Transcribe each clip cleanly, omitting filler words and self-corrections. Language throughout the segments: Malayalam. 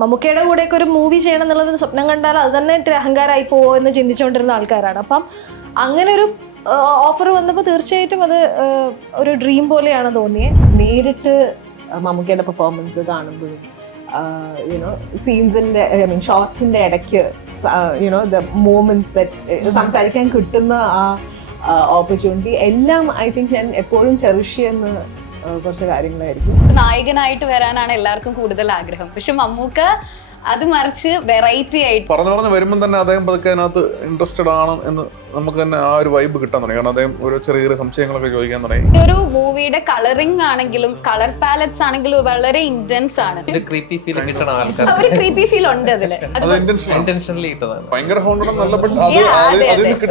മമ്മൂക്കയുടെ കൂടെയൊക്കെ ഒരു മൂവി ചെയ്യണം എന്നുള്ളത് സ്വപ്നം കണ്ടാൽ അത് തന്നെ ഇത്തിരി അഹങ്കാരമായി പോവോ എന്ന് ചിന്തിച്ചുകൊണ്ടിരുന്ന ആൾക്കാരാണ്. അപ്പം അങ്ങനെ ഒരു ഓഫർ വന്നപ്പോൾ തീർച്ചയായിട്ടും അത് ഒരു ഡ്രീം പോലെയാണ് തോന്നിയത്. നേരിട്ട് മമ്മൂക്കയുടെ പെർഫോമൻസ് കാണുമ്പോഴും യുനോ സീൻസിന്റെ ഷോർട്സിന്റെ ഇടയ്ക്ക് യുനോ ദ മൂമെന്റ്സ് ദറ്റ് സംസാരിക്കാൻ കിട്ടുന്ന ആ ഓപ്പർച്യൂണിറ്റി എല്ലാം ഐ തിങ്ക് ഞാൻ എപ്പോഴും ചെറിഷ് ചെയ്യുന്ന കുറച്ച് കാര്യങ്ങളായിരിക്കും. നായകനായിട്ട് വരാനാണ് എല്ലാവർക്കും കൂടുതൽ ആഗ്രഹം. പക്ഷെ മമ്മൂക്ക അത് മറിച്ച് വെറൈറ്റി ആയിട്ട് പറഞ്ഞു വരുമ്പോൾ തന്നെ അദ്ദേഹം പതുക്കെ അതിനകത്ത് ഇൻട്രസ്റ്റഡ് ആണ് എന്ന് നമുക്ക് തന്നെ ആ ഒരു വൈബ് കിട്ടാൻ തുടങ്ങി. കാരണം അദ്ദേഹം ഒരു ചെറിയ ചെറിയ സംശയങ്ങളൊക്കെ ചോദിക്കാൻ തുടങ്ങി. ഒരു മൂവിയുടെ കളറിംഗ് ആണെങ്കിലും കളർ പാലറ്റ്സ് ആണെങ്കിലും വളരെ ഇന്റൻസ് ആണ്. ഒരു ക്രീപ്പി ഫീൽ കിട്ടണം ആൾക്കാർ. ഒരു ക്രീപ്പി ഫീൽ ഉണ്ട് അതില്. ഇന്റൻഷനലി ഇട്ടതാണ്. ഭയങ്കര ഹോണ്ടണം നല്ല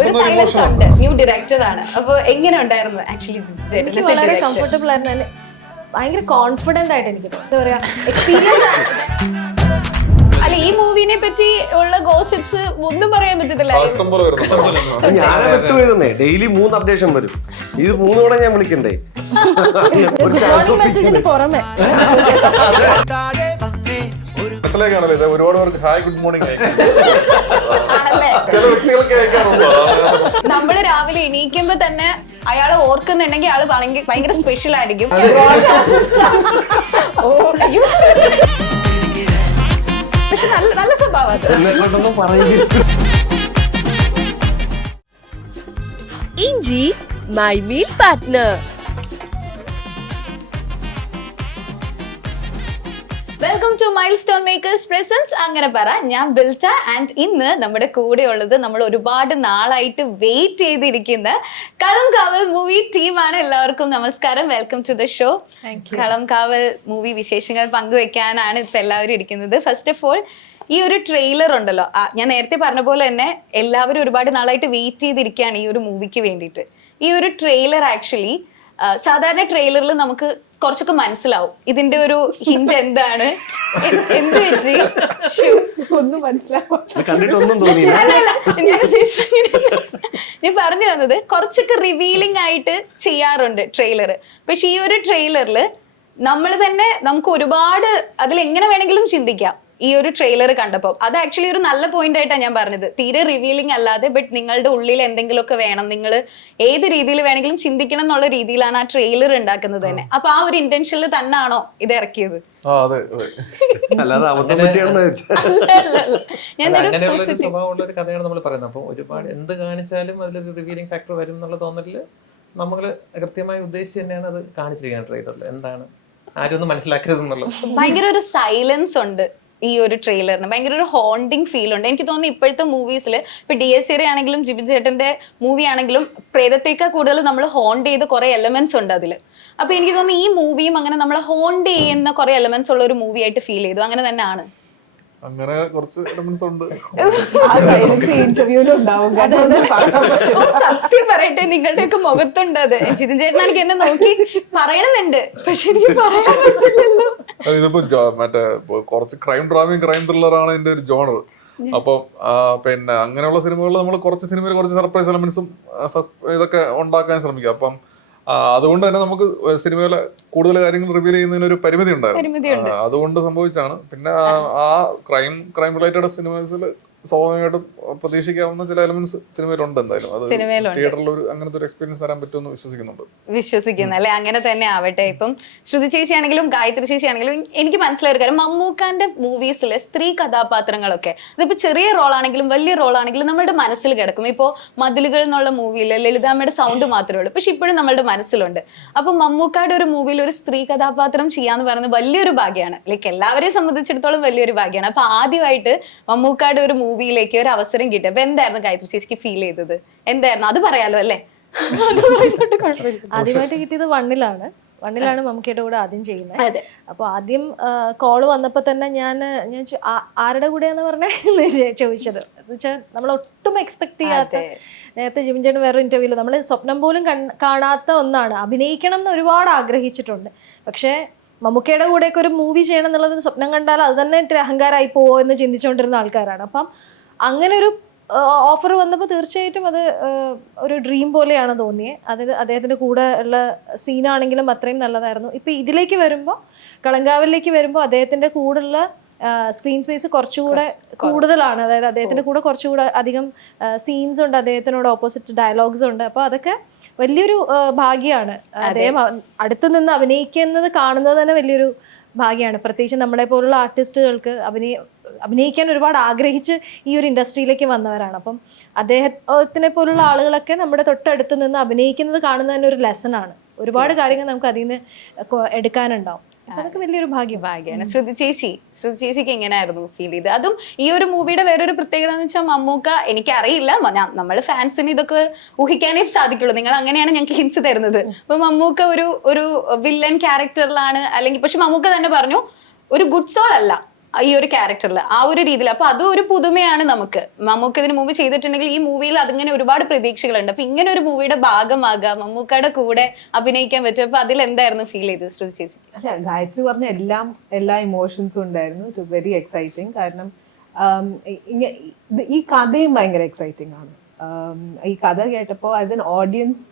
ഒരു സൈലൻസ് ഉണ്ട്. ന്യൂ ഡയറക്ടർ ആണ്. അപ്പൊ എങ്ങനെ ഉണ്ടായിരുന്നു ആക്ച്വലി എനിക്ക് വളരെ കംഫർട്ടബിൾ ആയിരുന്നു. ഭയങ്കര കോൺഫിഡന്റ് ആയിട്ട് എനിക്ക് എന്താ പറയാ എക്സ്പീരിയൻസ്. അല്ല, ഈ മൂവിനെ പറ്റി ഉള്ള ഗോസിപ്സ് ഒന്നും പറയാൻ പറ്റത്തില്ല. ഡെയിലി 3 അപ്ഡേഷൻ വരും. ഇത് 3 കൂടെ ഞാൻ വിളിക്കണ്ടേ? മെസ്സേജിന് പുറമെ മനസ്സിലാക്കാണല്ലോ ഒരുപാട് പേർക്ക് ഹായ് ഗുഡ് മോർണിംഗ് ആണല്ലേ? ചില വ്യക്തികൾക്ക് അയക്കാറുണ്ടോ? നമ്മള് രാവിലെ എണീക്കുമ്പോ തന്നെ അയാളെ ഓർക്കുന്നുണ്ടെങ്കിൽ ആള് ഭയങ്കര സ്പെഷ്യൽ ആയിരിക്കും. ഓ അയ്യോ, പക്ഷെ നല്ല സ്വഭാവം. ഇഞ്ചി my meal partner. Welcome to milestone makers presents അങ്ങനെ പറ. ഞാൻ ബിൽറ്റ ആൻഡ് ഇന്ന് നമ്മുടെ കൂടെ ഉള്ളത് നമ്മൾ ഒരുപാട് നാളായിട്ട് വെയിറ്റ് ചെയ്തിരിക്കുന്ന കളം കാവൽ മൂവി ടീമാണ്. എല്ലാവർക്കും നമസ്കാരം, വെൽക്കം ടു ദ ഷോ. കളം കാവൽ മൂവി വിശേഷങ്ങൾ പങ്കുവെക്കാനാണ് ഇപ്പൊ എല്ലാവരും ഇരിക്കുന്നത്. ഫസ്റ്റ് ഓഫ് ഓൾ, ഈ ഒരു ട്രെയിലർ ഉണ്ടല്ലോ, ഞാൻ നേരത്തെ പറഞ്ഞ പോലെ തന്നെ എല്ലാവരും ഒരുപാട് നാളായിട്ട് വെയിറ്റ് ചെയ്തിരിക്കുകയാണ് ഈ ഒരു മൂവിക്ക് വേണ്ടിയിട്ട്. ഈ ഒരു ട്രെയിലർ ആക്ച്വലി സാധാരണ ട്രെയിലറിൽ നമുക്ക് കുറച്ചൊക്കെ മനസ്സിലാവും ഇതിന്റെ ഒരു ഹിന്റ് എന്താണ്, എന്ത് പറ്റി ഒന്നും മനസ്സിലാവും. ഞാൻ പറഞ്ഞു തന്നത് കുറച്ചൊക്കെ റിവീലിംഗ് ആയിട്ട് ചെയ്യാറുണ്ട് ട്രെയിലർ. പക്ഷെ ഈ ഒരു ട്രെയിലറിൽ നമ്മൾ തന്നെ നമുക്ക് ഒരുപാട് അതിൽ എങ്ങനെ വേണമെങ്കിലും ചിന്തിക്കാം. ഈ ഒരു ട്രെയിലർ കണ്ടപ്പോൾ അത് ആക്ച്വലി ഒരു നല്ല പോയിന്റ് ആയിട്ടാണ് ഞാൻ പറഞ്ഞത്. തീരെ റിവീലിംഗ് അല്ലാതെ ബട്ട് നിങ്ങളുടെ ഉള്ളിൽ എന്തെങ്കിലുമൊക്കെ വേണം, നിങ്ങൾ ഏത് രീതിയിൽ വേണമെങ്കിലും ചിന്തിക്കണം എന്നുള്ള രീതിയിലാണ് ആ ട്രെയിലർ ഉണ്ടാക്കുന്നത് തന്നെ. അപ്പൊ ആ ഒരു ഇന്റൻഷനിൽ തന്നെയാണോ ഇത് ഇറക്കിയത്? സ്വഭാവമുള്ള ഒരു കഥയാണ് നമ്മൾ പറയുന്നത്. അപ്പൊ ഒരുപാട് എന്ത് കാണിച്ചാലും അതിലൊരു റിവീലിംഗ് ഫാക്ടർ വരും എന്നുള്ള തോന്നലില് നമ്മൾ കൃത്യമായി ഉദ്ദേശിച്ച് തന്നെയാണ് അത് കാണിച്ചിരിക്കുന്നത് ട്രെയിലറിൽ. എന്താണ് ആരും ഒന്നും മനസ്സിലാക്കരുത് എന്നുള്ളത്. ഭയങ്കര ഒരു സൈലൻസ് ഉണ്ട് ഈ ഒരു ട്രെയിലറിന്. ഭയങ്കര ഒരു ഹോണ്ടിങ് ഫീൽ ഉണ്ട്. എനിക്ക് തോന്നുന്നു ഇപ്പോഴത്തെ മൂവീസിൽ ഇപ്പൊ DSR ആണെങ്കിലും ജിബിൻ ചേട്ടന്റെ മൂവി ആണെങ്കിലും പ്രേതത്തേക്കാൾ കൂടുതൽ നമ്മൾ ഹോണ്ട് ചെയ്ത കുറെ എലമെന്റ്സ് ഉണ്ട് അതിൽ. അപ്പൊ എനിക്ക് തോന്നുന്നു ഈ മൂവിയും അങ്ങനെ നമ്മളെ ഹോണ്ട് ചെയ്യുന്ന കുറെ എലമെന്റ്സ് ഉള്ള ഒരു മൂവി ആയിട്ട് ഫീൽ ചെയ്തു. അങ്ങനെ തന്നെ ആണ്. അങ്ങനെ കുറച്ച് എലമെന്റ്സ് ഉണ്ട്. സത്യം പറയട്ടെ, നിങ്ങളുടെയൊക്കെ മുഖത്തുണ്ട് അത്. ജിതിൻ ചേട്ടനാണെങ്കിൽ എന്നെ നോക്കി പറയണമെന്നുണ്ട്, പക്ഷെ എനിക്ക് പറയാൻ പറ്റില്ലല്ലോ. ഇതിപ്പോ മറ്റേ കുറച്ച് ക്രൈം ഡ്രാമയും ക്രൈം ത്രില്ലറാണ് ഇതിന്റെ ഒരു ജോണർ. അപ്പം പിന്നെ അങ്ങനെയുള്ള സിനിമകളിൽ നമ്മൾ കുറച്ച് സിനിമയിൽ കുറച്ച് സർപ്രൈസ് എലമെന്റ്സും ഇതൊക്കെ ഉണ്ടാക്കാൻ ശ്രമിക്കുക. അപ്പം അതുകൊണ്ട് തന്നെ നമുക്ക് സിനിമയിലെ കൂടുതൽ കാര്യങ്ങൾ റിവീൽ ചെയ്യുന്നതിന് ഒരു പരിമിതി ഉണ്ടായിരുന്നു. അതുകൊണ്ട് സംഭവിച്ചാണ്. പിന്നെ ആ ക്രൈം റിലേറ്റഡ് സിനിമസിൽ സ്വാഭാവികമായിട്ടും പ്രതീക്ഷിക്കാവുന്ന ചില എലമെന്റ്സ് സിനിമയിലുണ്ട്. എന്തായാലും അത് തിയേറ്ററിൽ ഒരു അങ്ങനത്തെ ഒരു എക്സ്പീരിയൻസ് തരാൻ പറ്റുമെന്ന് വിശ്വസിക്കുന്നു അല്ലെ? അങ്ങനെ തന്നെ ആവട്ടെ. ഇപ്പം ശ്രുതി ചേച്ചി ആണെങ്കിലും ഗായത്രി ചേച്ചി ആണെങ്കിലും എനിക്ക് മനസ്സിലായ ഒരു കാര്യം, മമ്മൂക്കാന്റെ മൂവീസിലെ സ്ത്രീ കഥാപാത്രങ്ങളൊക്കെ അതിപ്പോ ചെറിയ റോൾ ആണെങ്കിലും വലിയ റോൾ ആണെങ്കിലും നമ്മളുടെ മനസ്സിൽ കിടക്കും. ഇപ്പോ മതിലുകൾ എന്നുള്ള മൂവിയിൽ ലളിതാമ്മയുടെ സൗണ്ട് മാത്രമേ ഉള്ളൂ, പക്ഷെ ഇപ്പോഴും നമ്മളുടെ മനസ്സിലുണ്ട്. അപ്പൊ മമ്മൂക്കായുടെ ഒരു മൂവിയിൽ ഒരു സ്ത്രീ കഥാപാത്രം ചെയ്യാന്ന് പറയുന്നത് വലിയൊരു ഭാഗ്യമാണ്. ലൈക്ക് എല്ലാവരെയും സംബന്ധിച്ചിടത്തോളം വലിയൊരു ഭാഗ്യമാണ്. അപ്പൊ ആദ്യമായിട്ട് മമ്മൂക്കായുടെ ഒരു മൂവിയിലേക്ക് ഒരു അവസരം കിട്ടി. അപ്പൊ എന്തായിരുന്നു ഗായത്രി ചേച്ചിക്ക് ഫീൽ ചെയ്തത്? എന്തായിരുന്നു അത് പറയാലോ അല്ലേ? ആദ്യമായിട്ട് കിട്ടിയത് വണ്ണിലാണ് മമ്മൂക്കയുടെ കൂടെ ആദ്യം ചെയ്യുന്നത്. അപ്പൊ ആദ്യം കോള് വന്നപ്പോ തന്നെ ഞാൻ ആരുടെ കൂടെയാന്ന് പറഞ്ഞ ചോദിച്ചത്. എന്നുവെച്ചാൽ നമ്മൾ ഒട്ടും എക്സ്പെക്ട് ചെയ്യാത്ത, നേരത്തെ ജിബിൻ ചേട്ടൻ വേറെ ഇന്റർവ്യൂല് നമ്മൾ സ്വപ്നം പോലും കാണാത്ത ഒന്നാണ്. അഭിനയിക്കണം എന്ന് ഒരുപാട് ആഗ്രഹിച്ചിട്ടുണ്ട്. പക്ഷേ മമ്മൂക്കയുടെ കൂടെയൊക്കെ ഒരു മൂവി ചെയ്യണം എന്നുള്ളത് സ്വപ്നം കണ്ടാൽ അത് തന്നെ ഇത്തിരി അഹങ്കാരമായി പോവോ എന്ന് ചിന്തിച്ചുകൊണ്ടിരുന്ന ആൾക്കാരാണ്. അപ്പം അങ്ങനെ ഒരു ഓഫർ വന്നപ്പോൾ തീർച്ചയായിട്ടും അത് ഒരു ഡ്രീം പോലെയാണ് തോന്നിയത്. അത് അദ്ദേഹത്തിൻ്റെ കൂടെ ഉള്ള സീനാണെങ്കിലും അത്രയും നല്ലതായിരുന്നു. ഇപ്പം ഇതിലേക്ക് വരുമ്പോൾ, കളങ്കാവലിലേക്ക് വരുമ്പോൾ അദ്ദേഹത്തിൻ്റെ കൂടെയുള്ള സ്ക്രീൻ സ്പേസ് കുറച്ചുകൂടെ കൂടുതലാണ്. അതായത് അദ്ദേഹത്തിന്റെ കൂടെ കുറച്ചുകൂടെ അധികം സീൻസ് ഉണ്ട്, അദ്ദേഹത്തിനോട് ഓപ്പോസിറ്റ് ഡയലോഗ്സ് ഉണ്ട്. അപ്പോൾ അതൊക്കെ വലിയൊരു ഭാഗ്യമാണ്. അദ്ദേഹം അടുത്ത് നിന്ന് അഭിനയിക്കുന്നത് കാണുന്നത് തന്നെ വലിയൊരു ഭാഗ്യമാണ്. പ്രത്യേകിച്ച് നമ്മളെ പോലുള്ള ആർട്ടിസ്റ്റുകൾക്ക് അഭിനയിക്കാൻ ഒരുപാട് ആഗ്രഹിച്ച് ഈ ഒരു ഇൻഡസ്ട്രിയിലേക്ക് വന്നവരാണ്. അപ്പം അദ്ദേഹത്തിനെ പോലുള്ള ആളുകളൊക്കെ നമ്മുടെ തൊട്ടടുത്ത് നിന്ന് അഭിനയിക്കുന്നത് കാണുന്നത് തന്നെ ഒരു ലെസണാണ്. ഒരുപാട് കാര്യങ്ങൾ നമുക്ക് അതിൽ നിന്ന് എടുക്കാനുണ്ടാവും. അതൊക്കെ വലിയൊരു ഭാഗ്യമാണ്. ശ്രുതി ചേച്ചിക്ക് എങ്ങനെയായിരുന്നു ഫീൽ ചെയ്ത്? അതും ഈ ഒരു മൂവിയുടെ വേറൊരു പ്രത്യേകത എന്ന് വെച്ചാൽ മമ്മൂക്ക, എനിക്കറിയില്ല, നമ്മൾ ഫാൻസിന് ഇതൊക്കെ ഊഹിക്കാനേ സാധിക്കുള്ളൂ, നിങ്ങൾ അങ്ങനെയാണ് ഞങ്ങൾക്ക് ഹിൻസ് തരുന്നത്. അപ്പൊ മമ്മൂക്ക ഒരു വില്ലൻ ക്യാരക്ടറിലാണ്, അല്ലെങ്കിൽ പക്ഷെ മമ്മൂക്ക തന്നെ പറഞ്ഞു ഒരു ഗുഡ് സോൾ അല്ല ഈ ഒരു ക്യാരക്ടറിൽ, ആ ഒരു രീതിയിൽ. അപ്പൊ അതും ഒരു പുതുമയാണ് നമുക്ക്. മമ്മൂക്ക ഇതിന് മുമ്പ് ചെയ്തിട്ടുണ്ടെങ്കിൽ ഈ മൂവിയിൽ അതിങ്ങനെ ഒരുപാട് പ്രതീക്ഷകളുണ്ട്. അപ്പൊ ഇങ്ങനെ ഒരു മൂവിയുടെ ഭാഗമാകാം, മമ്മൂക്കയുടെ കൂടെ അഭിനയിക്കാൻ പറ്റും. അപ്പൊ അതിൽ എന്തായിരുന്നു ഫീൽ ചെയ്തത് ശ്രുതി ചേച്ചി? ഗായത്രി പറഞ്ഞ എല്ലാ ഇമോഷൻസും ഉണ്ടായിരുന്നു. It was very exciting. കാരണം ഈ കഥയും ഭയങ്കര എക്സൈറ്റിംഗ് ആണ്. ഈ കഥ കേട്ടപ്പോൾ ആസ് എൻ ഓഡിയൻസ്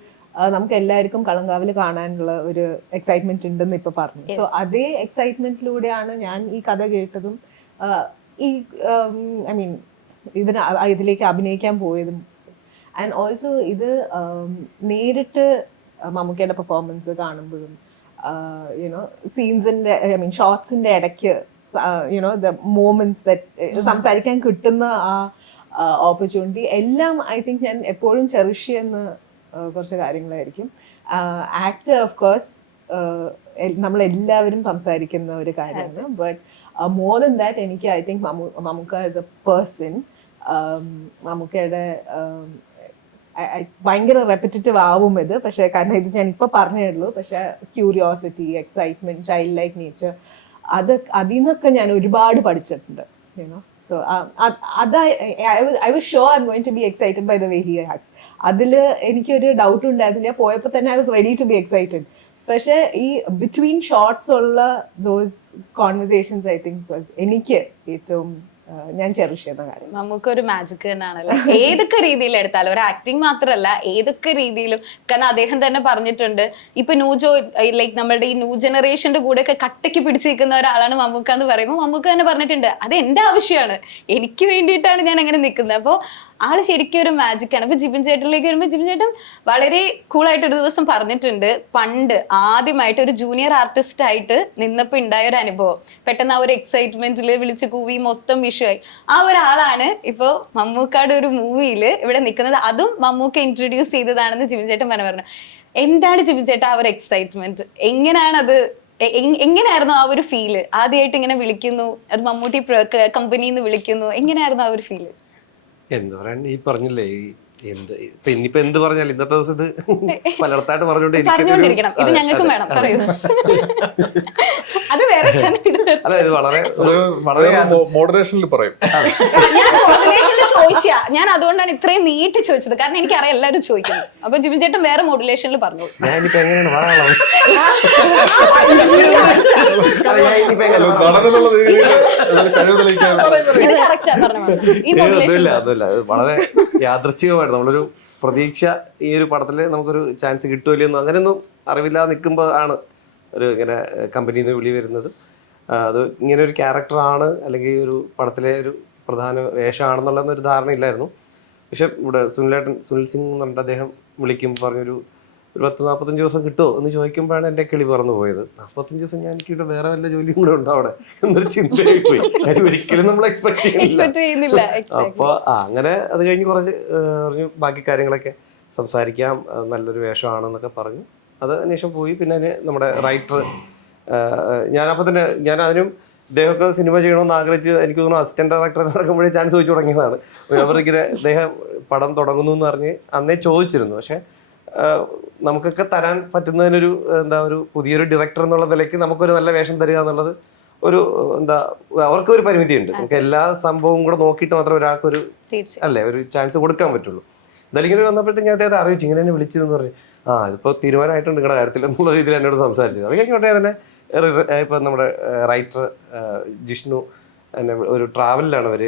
നമുക്ക് എല്ലാവർക്കും കളങ്കാവിൽ കാണാനുള്ള ഒരു എക്സൈറ്റ്മെന്റ് ഉണ്ടെന്ന് ഇപ്പൊ പറഞ്ഞു. സോ അതേ എക്സൈറ്റ്മെന്റിലൂടെയാണ് ഞാൻ ഈ കഥ കേട്ടതും ഈ ഐ മീൻ ഇതിലേക്ക് അഭിനയിക്കാൻ പോയതും. ആൻഡ് ഓൾസോ ഇത് നേരിട്ട് മമ്മൂക്കയുടെ പെർഫോമൻസ് കാണുമ്പോഴും യുനോ സീൻസിന്റെ ഐ മീൻ ഷോർട്സിന്റെ ഇടയ്ക്ക് യുനോ ദ മൂമെന്റ്സ് ദറ്റ് സംസാരിക്കാൻ കിട്ടുന്ന ആ ഓപ്പർച്യൂണിറ്റി എല്ലാം ഐ തിങ്ക് ഞാൻ എപ്പോഴും ചെറിഷ് ചെയ്യുന്ന കുറച്ച് കാര്യങ്ങളായിരിക്കും. ആക്ടർ ഓഫ് കോഴ്സ് നമ്മളെല്ലാവരും സംസാരിക്കുന്ന ഒരു കാര്യമാണ്. ബട്ട് മോർ ദൻ ദാറ്റ് എനിക്ക് I think Mammukka as a person, മമ്മൂക്കയുടെ ഭയങ്കര റെപ്പിറ്റേറ്റീവ് ആവും ഇത്. പക്ഷേ കാരണം ഇത് ഞാൻ ഇപ്പൊ പറഞ്ഞേ ഉള്ളൂ. പക്ഷെ curiosity, excitement, child like nature, അതിൽ നിന്നൊക്കെ ഞാൻ ഒരുപാട് പഠിച്ചിട്ടുണ്ട്. You know, so I was sure I'm going to be excited by the way he acts. അതില് എനിക്കൊരു ഡൗട്ട് ഉണ്ടായിരുന്നില്ല. പോയപ്പോൾ തന്നെ I was ready to be excited. പക്ഷെ ഈ ബിറ്റ്വീൻ ഷോർട്സ് ഉള്ള ദോസ് കോൺവെർസേഷൻസ് ഐ തിങ്ക് എനിക്ക് ഏറ്റവും ഞാൻ ചെറിഷ് ചെയ്യുന്ന കാര്യം. നമുക്ക് ഒരു മാജിക് തന്നെയാണല്ലോ ഏതൊക്കെ രീതിയിൽ എടുത്താലും. ഒരു ആക്ടിങ് മാത്രമല്ല, ഏതൊക്കെ രീതിയിലും. കാരണം അദ്ദേഹം തന്നെ പറഞ്ഞിട്ടുണ്ട്, ഇപ്പൊ ലൈക്ക് നമ്മളുടെ ഈ ന്യൂ ജനറേഷന്റെ കൂടെ ഒക്കെ കട്ടയ്ക്ക് പിടിച്ചിരിക്കുന്ന ഒരാളാണ് മമ്മൂക്ക എന്ന് പറയുമ്പോൾ മമ്മൂക്ക തന്നെ പറഞ്ഞിട്ടുണ്ട് അത് എന്റെ ആവശ്യമാണ്, എനിക്ക് വേണ്ടിയിട്ടാണ് ഞാൻ അങ്ങനെ നിൽക്കുന്നത്. അപ്പോൾ ആള് ശരിക്കും ഒരു മാജിക്കാണ്. ഇപ്പൊ ജിബിൻ ചേട്ടനിലേക്ക് വരുമ്പോൾ ജിബിൻ ചേട്ടൻ വളരെ കൂളായിട്ട് ഒരു ദിവസം പറഞ്ഞിട്ടുണ്ട്, പണ്ട് ആദ്യമായിട്ട് ഒരു ജൂനിയർ ആർട്ടിസ്റ്റ് ആയിട്ട് നിന്നപ്പോൾ ഉണ്ടായ ഒരു അനുഭവം, പെട്ടെന്ന് ആ ഒരു എക്സൈറ്റ്മെന്റിൽ വിളിച്ച് കൂവി മൊത്തം വിഷയമായി. ആ ഒരാളാണ് ഇപ്പൊ മമ്മൂക്കയുടെ ഒരു മൂവിയിൽ ഇവിടെ നിൽക്കുന്നത്. അതും മമ്മൂക്ക ഇൻട്രൊഡ്യൂസ് ചെയ്തതാണെന്ന് ജിബിൻ ചേട്ടൻ പറഞ്ഞു. എന്താണ് ജിബിൻ ചേട്ടൻ ആ ഒരു എക്സൈറ്റ്മെന്റ്? എങ്ങനെയാണത്? എങ്ങനെയായിരുന്നു ആ ഒരു ഫീല്? ആദ്യമായിട്ട് ഇങ്ങനെ വിളിക്കുന്നു, അത് മമ്മൂട്ടി കമ്പനിന്ന് വിളിക്കുന്നു, എങ്ങനെയായിരുന്നു ആ ഒരു ഫീല്? എന്താ പറയാൻ, ഈ പറഞ്ഞില്ലേ ഇപ്പൊ ഇനിയിപ്പോ എന്ത് പറഞ്ഞാലും ഇന്നത്തെ ദിവസം ഇത് പലർത്തായിട്ട് പറഞ്ഞുകൊണ്ടിരിക്കണം. ഇത് ഞങ്ങൾക്കും വേണം, പറയൂ. അത് വേറെ അതായത് വളരെ മോഡറേഷനിൽ പറയും. ഞാൻ മോഡുലേഷനിൽ ചോദിച്ചാ, ഞാൻ അതുകൊണ്ടാണ് ഇത്രയും നീട്ടി ചോദിച്ചത്. കാരണം എനിക്കറിയാം എല്ലാവരും ചോദിക്കുന്നു. അപ്പൊ ജിബിൻ ചേട്ടൻ വേറെ മോഡുലേഷനിൽ പറഞ്ഞു. ഞാനിപ്പോ എങ്ങനെയാണ് അതല്ല, വളരെ യാദൃച്ഛികമായിട്ട് നമ്മളൊരു പ്രതീക്ഷ ഈ ഒരു പടത്തില് നമുക്കൊരു ചാൻസ് കിട്ടുമല്ലോ അങ്ങനെയൊന്നും അറിവില്ലാതെ നിൽക്കുമ്പോൾ ആണ് ഒരു ഇങ്ങനെ കമ്പനിയിൽ നിന്ന് വിളി വരുന്നത്. അത് ഇങ്ങനെ ഒരു ക്യാരക്ടറാണ് അല്ലെങ്കിൽ ഒരു പടത്തിലെ ഒരു പ്രധാന വേഷമാണെന്നുള്ളൊരു ധാരണ ഇല്ലായിരുന്നു. പക്ഷെ ഇവിടെ സുനിൽ സിംഗ് എന്ന് പറഞ്ഞിട്ട് അദ്ദേഹം വിളിക്കുമ്പോൾ പറഞ്ഞൊരു 10-45 ദിവസം കിട്ടുമോ എന്ന് ചോദിക്കുമ്പോഴാണ് എൻ്റെ കിളി പറന്നു പോയത്. 45 ദിവസം ഞാൻ എനിക്കിവിടെ വേറെ വല്ല ജോലിയും കൂടെ ഉണ്ടോ അവിടെ എന്നൊരു ചിന്തയായി പോയി. ഞാൻ ഒരിക്കലും നമ്മൾ എക്സ്പെക്ട് ചെയ്യുന്നില്ല. അപ്പോൾ അങ്ങനെ അത് കഴിഞ്ഞ് കുറച്ച് പറഞ്ഞു ബാക്കി കാര്യങ്ങളൊക്കെ സംസാരിക്കാം, നല്ലൊരു വേഷമാണെന്നൊക്കെ പറഞ്ഞു. അത് അന്വേഷണം പോയി. പിന്നെ നമ്മുടെ റൈറ്റർ ഞാനപ്പോൾ തന്നെ അതിനും ഇദ്ദേഹമൊക്കെ സിനിമ ചെയ്യണമെന്ന് ആഗ്രഹിച്ച് എനിക്ക് തോന്നുന്നു അസിസ്റ്റന്റ് ഡയറക്ടർ നടക്കുമ്പോഴേ ചാൻസ് ചോദിച്ചു തുടങ്ങിയതാണ്. അവരിങ്ങനെ അദ്ദേഹം പടം തുടങ്ങുന്നു എന്ന് പറഞ്ഞ് അന്നേ ചോദിച്ചിരുന്നു. പക്ഷെ നമുക്കൊക്കെ തരാൻ പറ്റുന്നതിനൊരു ഒരു പുതിയൊരു ഡയറക്ടർ എന്നുള്ള നിലയ്ക്ക് നമുക്കൊരു നല്ല വേഷം തരിക എന്നുള്ളത് ഒരു അവർക്കൊരു പരിമിതിയുണ്ട്. നമുക്ക് എല്ലാ സംഭവവും കൂടെ നോക്കിയിട്ട് മാത്രമേ ഒരാൾക്കൊരു ഒരു ചാൻസ് കൊടുക്കാൻ പറ്റുള്ളൂ. എന്തായാലും ഇങ്ങനെ വന്നപ്പോഴത്തേക്ക് ഞാൻ അദ്ദേഹത്തെ അറിയിച്ചു, ഇങ്ങനെ എന്നെ വിളിച്ചിരുന്നു പറഞ്ഞു. ഇതിപ്പോൾ തീരുമാനമായിട്ടുണ്ട് നിങ്ങളുടെ കാര്യത്തിൽ എന്നുള്ള രീതിയിൽ എന്നോട് സംസാരിച്ചത്. അത് കഴിഞ്ഞ ഉടനെ തന്നെ ഇപ്പം നമ്മുടെ റൈറ്റർ ജിഷ്ണു എന്നെ ഒരു ട്രാവലിലാണ് അവർ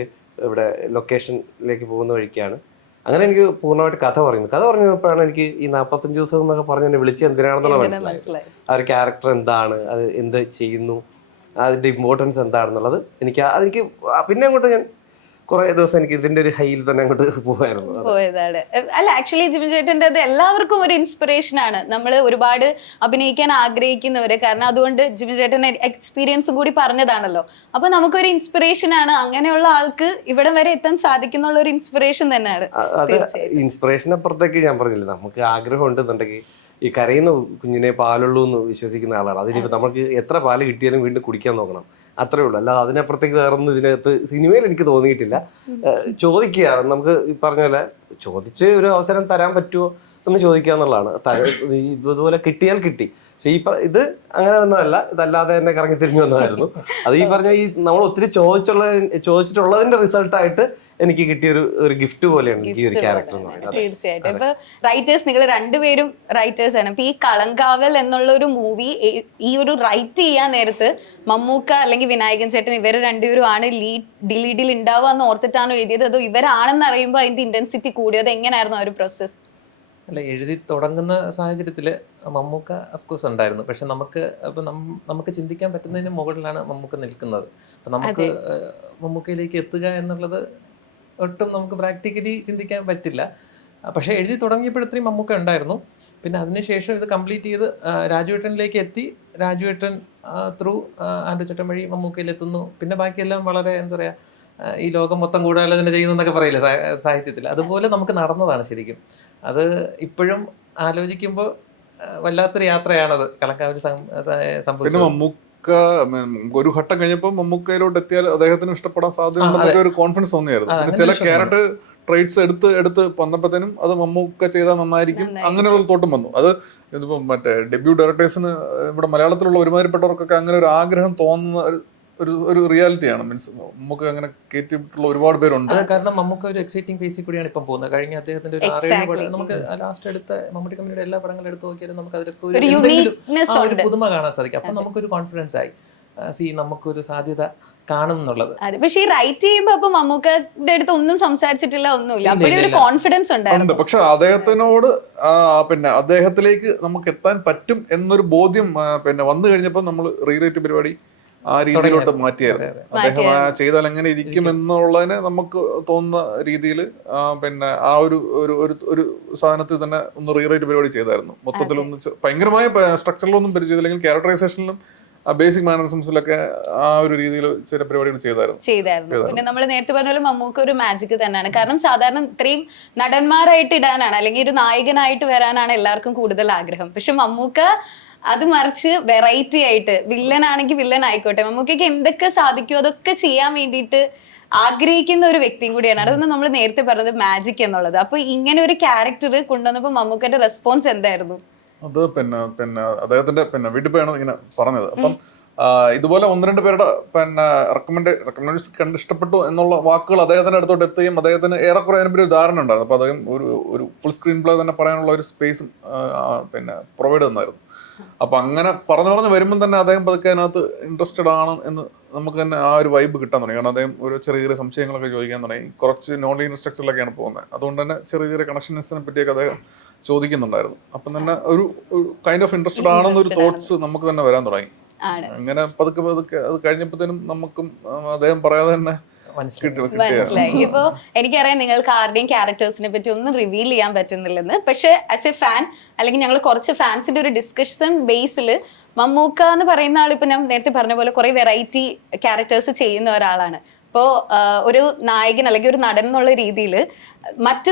ഇവിടെ ലൊക്കേഷനിലേക്ക് പോകുന്ന വഴിക്കാണ്. അങ്ങനെ എനിക്ക് പൂർണ്ണമായിട്ട് കഥ പറഞ്ഞപ്പോഴാണ് എനിക്ക് ഈ 45 ദിവസം എന്നൊക്കെ പറഞ്ഞ് എന്നെ വിളിച്ച് എന്തിനാണെന്നുള്ള മനസ്സിലായത്. ആ ഒരു ക്യാരക്ടർ എന്താണ്, അത് എന്ത് ചെയ്യുന്നു, അതിൻ്റെ ഇമ്പോർട്ടൻസ് എന്താണെന്നുള്ളത് എനിക്ക് പിന്നെ അങ്ങോട്ട് ഞാൻ കുറേ ദിവസം എനിക്ക് ഇതിൻ്റെ ഒരു ഹൈയിൽ തന്നെ അങ്ങോട്ട് പോകുമായിരുന്നു. പോയതാണ്. അല്ല ആക്ച്വലി ജിബിൻ ചേട്ടൻ്റെ അത് എല്ലാവർക്കും ഒരു ഇൻസ്പിറേഷൻ ആണ്. നമ്മൾ ഒരുപാട് അഭിനയിക്കാൻ ആഗ്രഹിക്കുന്നവര്, കാരണം അതുകൊണ്ട് ജിബിൻ ചേട്ടൻ എക്സ്പീരിയൻസ് കൂടി പറഞ്ഞതാണല്ലോ. അപ്പൊ നമുക്കൊരു ഇൻസ്പിറേഷൻ ആണ്. അങ്ങനെയുള്ള ആൾക്ക് ഇവിടെ വരെ എത്താൻ സാധിക്കുന്നുള്ള ഒരു ഇൻസ്പിറേഷൻ തന്നെയാണ്. അത് ഇൻസ്പിറേഷൻ അപ്പുറത്തേക്ക് ഞാൻ പറഞ്ഞില്ല, നമുക്ക് ആഗ്രഹം ഉണ്ടെന്നുണ്ടെങ്കിൽ ഈ കരയുന്ന കുഞ്ഞിനെ പാലുള്ളൂ എന്ന് വിശ്വസിക്കുന്ന ആളാണ്. അതിനിപ്പോൾ നമുക്ക് എത്ര പാല് കിട്ടിയാലും വീണ്ടും കുടിക്കാൻ നോക്കണം, അത്രേ ഉള്ളൂ. അല്ലാതെ അതിനപ്പുറത്തേക്ക് വേറൊന്നും ഇതിനകത്ത് സിനിമയിൽ എനിക്ക് തോന്നിയിട്ടില്ല. ചോദിക്കുക, നമുക്ക് ഈ പറഞ്ഞ പോലെ ചോദിച്ച് ഒരു അവസരം തരാൻ പറ്റുമോ എന്ന് ചോദിക്കുക എന്നുള്ളതാണ്. ഇതുപോലെ കിട്ടിയാൽ കിട്ടി. പക്ഷെ ഇത് അങ്ങനെ വന്നതല്ല, ഇതല്ലാതെ തന്നെ കറങ്ങി തിരിഞ്ഞു വന്നതായിരുന്നു. അത് ഈ പറഞ്ഞ നമ്മൾ ഒത്തിരി ചോദിച്ചിട്ടുള്ളതിന്റെ റിസൾട്ടായിട്ട് എനിക്ക് കിട്ടിയ ഒരു ഗിഫ്റ്റ് പോലെയാണ് ഈ ഒരു ക്യാരക്ടർ എന്ന് പറയുന്നത്. തീർച്ചയായിട്ടും. ഇപ്പൊ റൈറ്റേഴ്സ്, നിങ്ങൾ രണ്ടുപേരും റൈറ്റേഴ്സ് ആണ്. ഇപ്പൊ ഈ കളങ്കാവൽ എന്നുള്ള ഒരു മൂവി ഈ ഒരു റൈറ്റ് ചെയ്യാൻ നേരത്ത് മമ്മൂക്ക അല്ലെങ്കിൽ വിനായകൻ ചേട്ടൻ ഇവർ രണ്ടുപേരും ആണ് ലീഡിൽ ഉണ്ടാവുക എന്ന് ഓർത്തിട്ടാണോ എഴുതിയത്, അതോ ഇവരാണെന്ന് അറിയുമ്പോൾ അതിന്റെ ഇന്റൻസിറ്റി കൂടിയത്? എങ്ങനെയായിരുന്നു ആ ഒരു പ്രോസസ്? അല്ല, എഴുതി തുടങ്ങുന്ന സാഹചര്യത്തിൽ മമ്മൂക്ക അഫ്കോഴ്സ് ഉണ്ടായിരുന്നു. പക്ഷെ നമുക്ക് ചിന്തിക്കാൻ പറ്റുന്നതിന് മുകളിലാണ് മമ്മൂക്ക നിൽക്കുന്നത്. അപ്പം നമുക്ക് മമ്മൂക്കയിലേക്ക് എത്തുക എന്നുള്ളത് ഒട്ടും നമുക്ക് പ്രാക്ടിക്കലി ചിന്തിക്കാൻ പറ്റില്ല. പക്ഷേ എഴുതി തുടങ്ങിയപ്പോഴത്തേക്കും മമ്മൂക്ക ഉണ്ടായിരുന്നു. പിന്നെ അതിനുശേഷം ഇത് കംപ്ലീറ്റ് ചെയ്ത് രാജുവേട്ടനിലേക്ക് എത്തി. രാജുവേട്ടൻ ത്രൂ ആൻഡ്രു ചേട്ടൻ വഴി മമ്മൂക്കയിലെത്തുന്നു. പിന്നെ ബാക്കിയെല്ലാം വളരെ എന്താ പറയുക, ഈ ലോകം മൊത്തം ഗൂഢാലോചന ചെയ്യുന്നൊക്കെ പറയില്ലേ സാഹിത്യത്തിൽ, അതുപോലെ നമുക്ക് നടന്നതാണ് ശരിക്കും. അത് ഇപ്പോഴും ആലോചിക്കുമ്പോൾ വല്ലാത്തൊരു യാത്രയാണത് കളങ്കാവിൽ സംഭവിച്ചത്. മമ്മൂക്ക ഒരു ഘട്ടം കഴിഞ്ഞപ്പോൾ മമ്മൂക്കയിലോട്ട് എത്തിയാൽ അദ്ദേഹത്തിന് ഇഷ്ടപ്പെടാൻ സാധ്യതയുണ്ടെന്നൊക്കെ ഒരു കോൺഫിഡൻസ് തോന്നിയായിരുന്നു. പിന്നെ ചില ക്യാരക്ടർ ട്രേറ്റ്സ് എടുത്ത് വന്നപ്പോഴത്തേനും അത് മമ്മൂക്ക ചെയ്താൽ നന്നായിരിക്കും അങ്ങനെയുള്ള തോട്ടും വന്നു. അത് ഇതിപ്പോ മറ്റേ ഡെബ്യൂ ഡയറക്ടേഴ്സിന് ഇവിടെ മലയാളത്തിലുള്ള ഒരുമാതിരിപ്പെട്ടവർക്കൊക്കെ അങ്ങനെ ഒരു ആഗ്രഹം തോന്നുന്ന ഒരു റിയാലിറ്റിയാണ്. മീൻസ് നമുക്ക് അങ്ങനെ കേട്ടിട്ടുള്ള ഒരുപാട് പേരുണ്ട്. കാരണം നമുക്ക് ഒരു എക്സൈറ്റിംഗ് ഫേസിൽ കൂടിയാണ് ഇപ്പം പോകുന്നത്. കഴിഞ്ഞ അദ്ദേഹത്തിന്റെ ഒരു 6-7 പടം നമുക്ക് ലാസ്റ്റ് എടുത്ത മമ്മൂട്ടി കമ്പനിയുടെ എല്ലാ പടങ്ങളും എടുത്ത് നോക്കിയാലും നമുക്ക് അതിലൊക്കെ ഒരു പുതുമ കാണാൻ സാധിക്കും. അപ്പൊ നമുക്കൊരു കോൺഫിഡൻസ് ആയി, നമുക്കൊരു സാധ്യത കാണും എന്നുള്ളത്. പക്ഷെ ഈ റൈറ്റ് ചെയ്യുമ്പോ അപ്പൊ മമ്മൂക്കയുടെ അടുത്ത് ഒന്നും സംസാരിച്ചിട്ടില്ല, ഒന്നുമില്ല, അപ്പോഴും ഒരു കോൺഫിഡൻസ് ഉണ്ടായിരുന്നു. പക്ഷെ അദ്ദേഹത്തിനോട് പിന്നെ അദ്ദേഹത്തിലേക്ക് നമുക്ക് എത്താൻ പറ്റും എന്നൊരു ബോധ്യം പിന്നെ വന്നു കഴിഞ്ഞപ്പോൾ നമ്മൾ റീറൈറ്റ് പരിപാടി ആ രീതിയിലോട്ട് മാറ്റിയായിരുന്നു. അദ്ദേഹം ചെയ്താൽ എങ്ങനെ ഇരിക്കും എന്നുള്ളതിന് നമുക്ക് തോന്നുന്ന രീതിയിൽ പിന്നെ ആ ഒരു സാധനത്തിൽ തന്നെ ഒന്ന് റീറൈറ്റ് പരിപാടി ചെയ്തായിരുന്നു. മൊത്തത്തിലൊന്ന് ഭയങ്കരമായ സ്ട്രക്ചറിലൊന്നും ചെയ്തില്ലെങ്കിൽ ക്യാരക്ടറൈസേഷനിലും ബേസിക് മാനറിസംസിലൊക്കെ ആ ഒരു രീതിയിൽ ചില പരിപാടികൾ ചെയ്തായിരുന്നു. പിന്നെ നമ്മൾ നേരത്തെ പറഞ്ഞ പോലെ മമ്മൂക്ക ഒരു മാജിക് തന്നെയാണ്. കാരണം സാധാരണ ഇത്രയും നടന്മാരായിട്ട് ഇടാനാണ് അല്ലെങ്കിൽ ഒരു നായകനായിട്ട് വരാനാണ് എല്ലാവർക്കും കൂടുതൽ ആഗ്രഹം. പക്ഷെ മമ്മൂക്ക അത് മറിച്ച് വെറൈറ്റി ആയിട്ട് വില്ലൻ ആണെങ്കിൽ വില്ലൻ ആയിക്കോട്ടെ, മമ്മൂക്കയ്ക്ക് എന്തൊക്കെ സാധിക്കുമോ അതൊക്കെ ചെയ്യാൻ വേണ്ടിയിട്ട് ആഗ്രഹിക്കുന്ന ഒരു വ്യക്തിയും കൂടിയാണ്. അതൊന്നും നമ്മൾ നേരത്തെ പറഞ്ഞത് മാജിക് എന്നുള്ളത്. അപ്പൊ ഇങ്ങനെ ഒരു ക്യാരക്ടർ കൊണ്ടുവന്നപ്പോൾ മമ്മൂക്കന്റെ റെസ്പോൺസ് എന്തായിരുന്നു? അത് പിന്നെ അദ്ദേഹത്തിന്റെ വീട്ടിൽ പോയാണ് ഇങ്ങനെ പറഞ്ഞത്. അപ്പം ഇതുപോലെ 1-2 പേരുടെ പിന്നെ റെക്കമെൻഡേഷൻസ് കണ്ട് ഇഷ്ടപ്പെട്ടു എന്നുള്ള വാക്കുകൾ അദ്ദേഹത്തിന്റെ അടുത്തോട്ട് എത്തുകയും അദ്ദേഹത്തിന് ഏറെക്കുറെ അതിനെപ്പറ്റി ഒരു ധാരണ ഉണ്ടായിരുന്നു. അപ്പൊ അദ്ദേഹം ഒരു ഫുൾ സ്ക്രീൻ പ്ലേ തന്നെ പറയാനുള്ള ഒരു സ്പേസും പിന്നെ പ്രൊവൈഡ് തന്നായിരുന്നു. അപ്പൊ അങ്ങനെ പറഞ്ഞു വരുമ്പോൾ തന്നെ അദ്ദേഹം പതുക്കെ അതിനകത്ത് ഇൻട്രസ്റ്റഡ് ആണ് എന്ന് നമുക്ക് തന്നെ ആ ഒരു വൈബ് കിട്ടാൻ തുടങ്ങി. കാരണം അദ്ദേഹം ഒരു ചെറിയ സംശയങ്ങളൊക്കെ ചോദിക്കാൻ തുടങ്ങി. കുറച്ച് നോൺ ലീനിയർ സ്ട്രക്ചറിലൊക്കെയാണ് പോകുന്നത്. അതുകൊണ്ട് തന്നെ ചെറിയ കണക്ഷൻസിനെ പറ്റിയൊക്കെ അദ്ദേഹം ചോദിക്കുന്നുണ്ടായിരുന്നു. അപ്പം തന്നെ ഒരു കൈൻഡ് ഓഫ് ഇൻട്രസ്റ്റഡ് ആണെന്നൊരു തോട്ട്സ് നമുക്ക് തന്നെ വരാൻ തുടങ്ങി. അങ്ങനെ പതുക്കെ അത് കഴിഞ്ഞപ്പോഴത്തേനും നമുക്കും അദ്ദേഹം പറയാതെ തന്നെ മനസ്സിലായി. ഇപ്പൊ എനിക്കറിയാം നിങ്ങൾക്ക് ആരുടെയും ക്യാരക്ടേഴ്സിനെ പറ്റി ഒന്നും റിവീൽ ചെയ്യാൻ പറ്റുന്നില്ലെന്ന്. പക്ഷെ ആസ് എ ഫാൻ അല്ലെങ്കിൽ ഞങ്ങൾ കുറച്ച് ഫാൻസിന്റെ ഒരു ഡിസ്കഷൻ ബേസിൽ മമ്മൂക്ക എന്ന് പറയുന്ന ആൾ ഇപ്പൊ ഞാൻ നേരത്തെ പറഞ്ഞ പോലെ കുറെ വെറൈറ്റി ക്യാരക്ടേഴ്സ് ചെയ്യുന്ന ഒരാളാണ്. ഇപ്പോൾ ഒരു നായകൻ അല്ലെങ്കിൽ ഒരു നടൻ എന്നുള്ള രീതിയിൽ മറ്റ്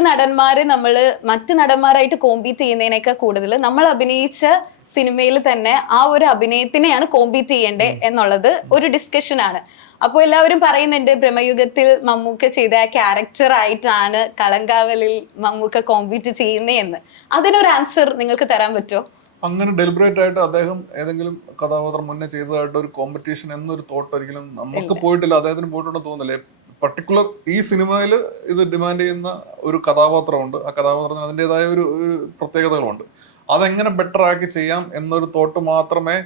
നടന്മാരായിട്ട് കോമ്പീറ്റ് ചെയ്യുന്നതിനേക്കാൾ കൂടുതൽ നമ്മൾ അഭിനയിച്ച സിനിമയിൽ തന്നെ ആ ഒരു അഭിനയത്തിനെയാണ് കോമ്പീറ്റ് ചെയ്യേണ്ടത് എന്നുള്ളത് ഒരു ഡിസ്കഷനാണ്. അപ്പോൾ എല്ലാവരും പറയുന്നുണ്ട് ബ്രഹ്മയുഗത്തിൽ മമ്മൂക്ക ചെയ്ത ക്യാരക്ടർ ആയിട്ടാണ് കളങ്കാവലിൽ മമ്മൂക്ക കോമ്പീറ്റ് ചെയ്യുന്നതെന്ന്. അതിനൊരു ആൻസർ നിങ്ങൾക്ക് തരാൻ പറ്റുമോ? അങ്ങനെ ഡെലിബറേറ്റ് ആയിട്ട് അദ്ദേഹം ഏതെങ്കിലും കഥാപാത്രം മുന്നേ ചെയ്തതായിട്ട് ഒരു കോമ്പറ്റീഷൻ എന്നൊരു തോട്ട് ഒരിക്കലും നമുക്ക് പോയിട്ടില്ല, അദ്ദേഹത്തിന് പോയിട്ടുണ്ടെന്ന് തോന്നുന്നില്ലേ. പർട്ടിക്കുലർ ഈ സിനിമയിൽ ഇത് ഡിമാൻഡ് ചെയ്യുന്ന ഒരു കഥാപാത്രമുണ്ട്. ആ കഥാപാത്രത്തിന് അതിൻ്റെതായ ഒരു പ്രത്യേകതകളുണ്ട്. അതെങ്ങനെ ബെറ്റർ ആക്കി ചെയ്യാം എന്നൊരു തോട്ട് മാത്രമേ